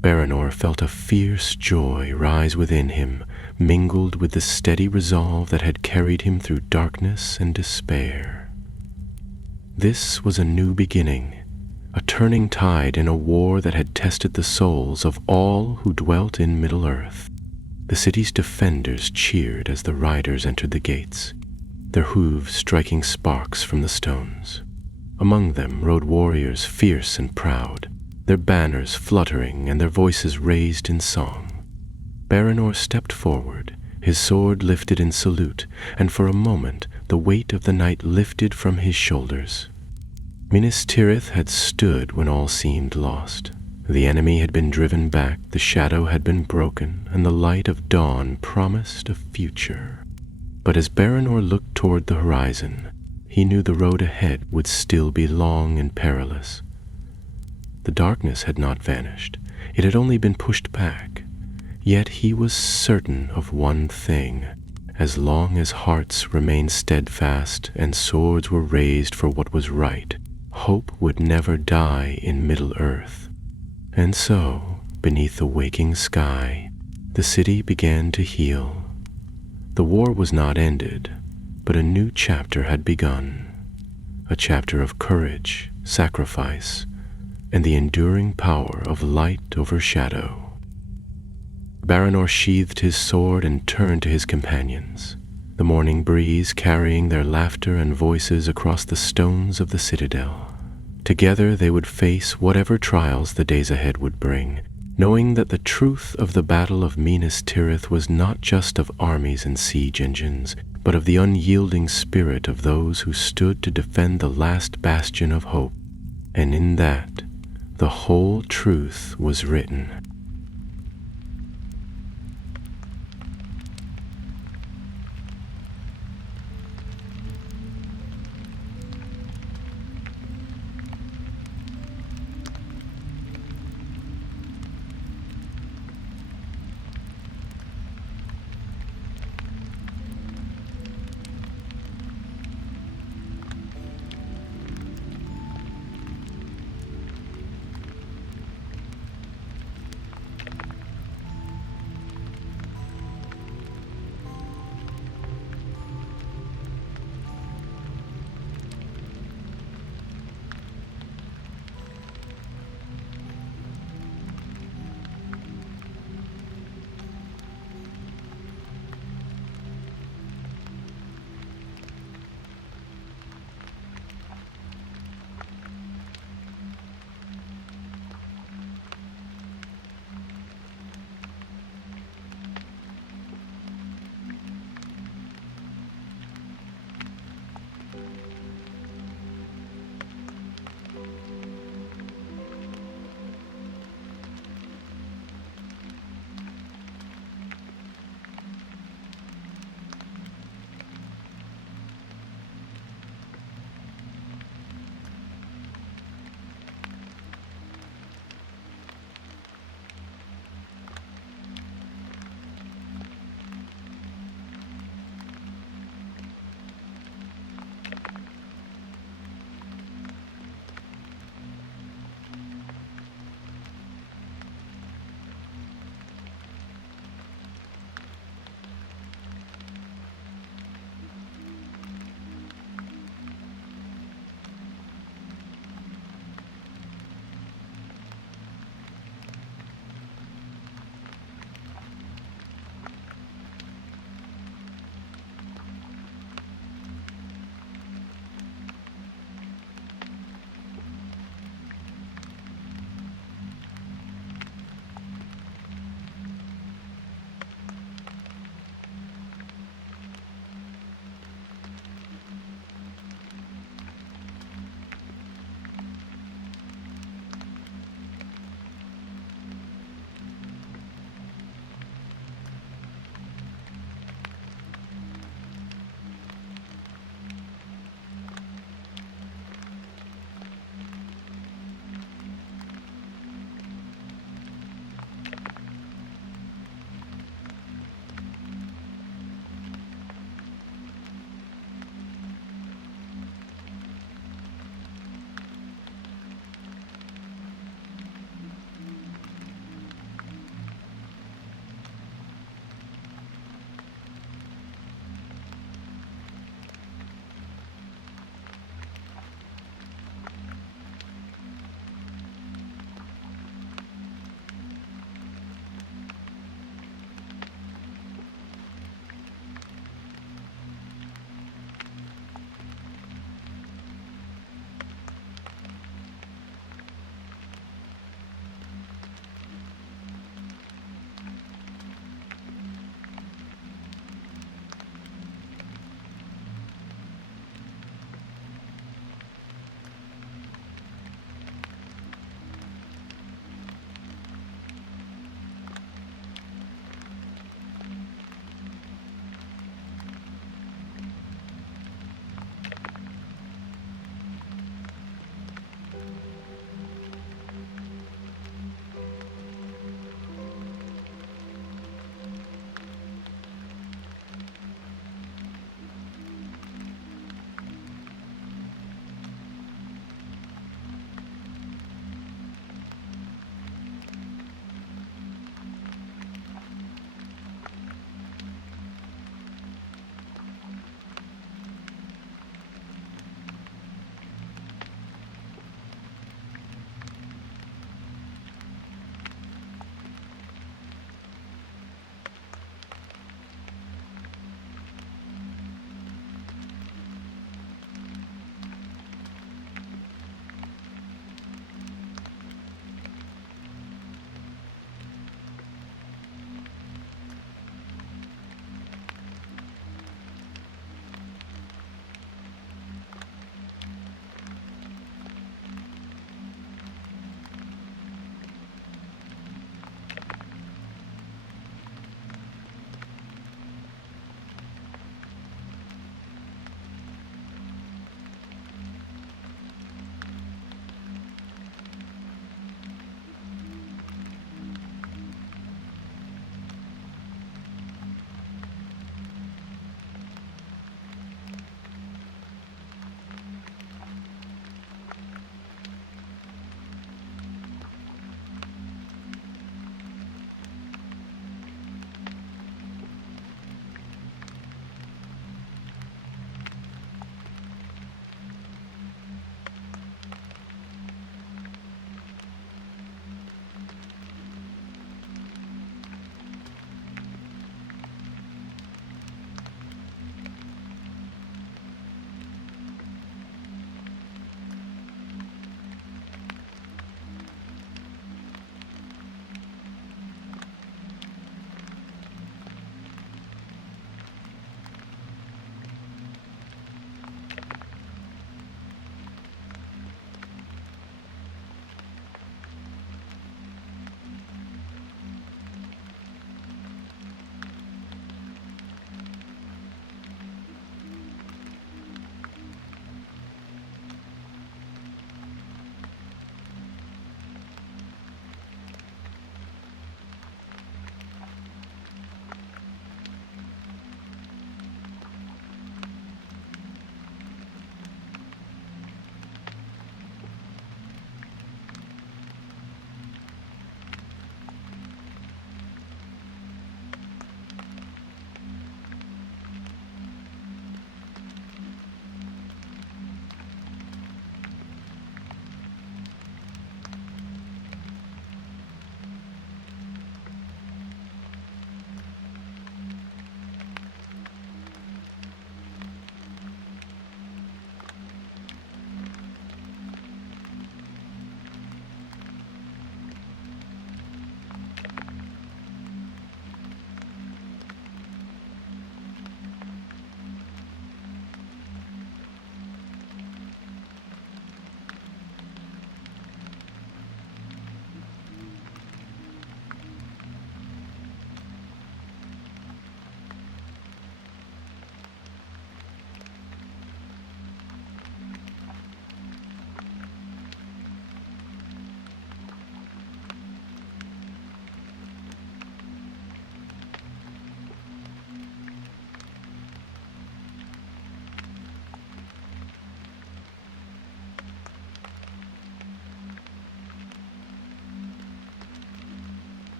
Baranor felt a fierce joy rise within him, mingled with the steady resolve that had carried him through darkness and despair. This was a new beginning, a turning tide in a war that had tested the souls of all who dwelt in Middle-earth. The city's defenders cheered as the riders entered the gates, their hooves striking sparks from the stones. Among them rode warriors fierce and proud, their banners fluttering and their voices raised in song. Baranor stepped forward, his sword lifted in salute, and for a moment the weight of the night lifted from his shoulders. Minas-Tirith had stood when all seemed lost. The enemy had been driven back, the shadow had been broken, and the light of dawn promised a future. But as Baranor looked toward the horizon, he knew the road ahead would still be long and perilous. The darkness had not vanished, it had only been pushed back. Yet he was certain of one thing: as long as hearts remained steadfast and swords were raised for what was right, hope would never die in Middle-earth. And so, beneath the waking sky, the city began to heal. The war was not ended, but a new chapter had begun. A chapter of courage, sacrifice, and the enduring power of light over shadow. Baranor sheathed his sword and turned to his companions, the morning breeze carrying their laughter and voices across the stones of the citadel. Together they would face whatever trials the days ahead would bring, knowing that the truth of the Battle of Minas-Tirith was not just of armies and siege engines, but of the unyielding spirit of those who stood to defend the last bastion of hope. And in that, the whole truth was written.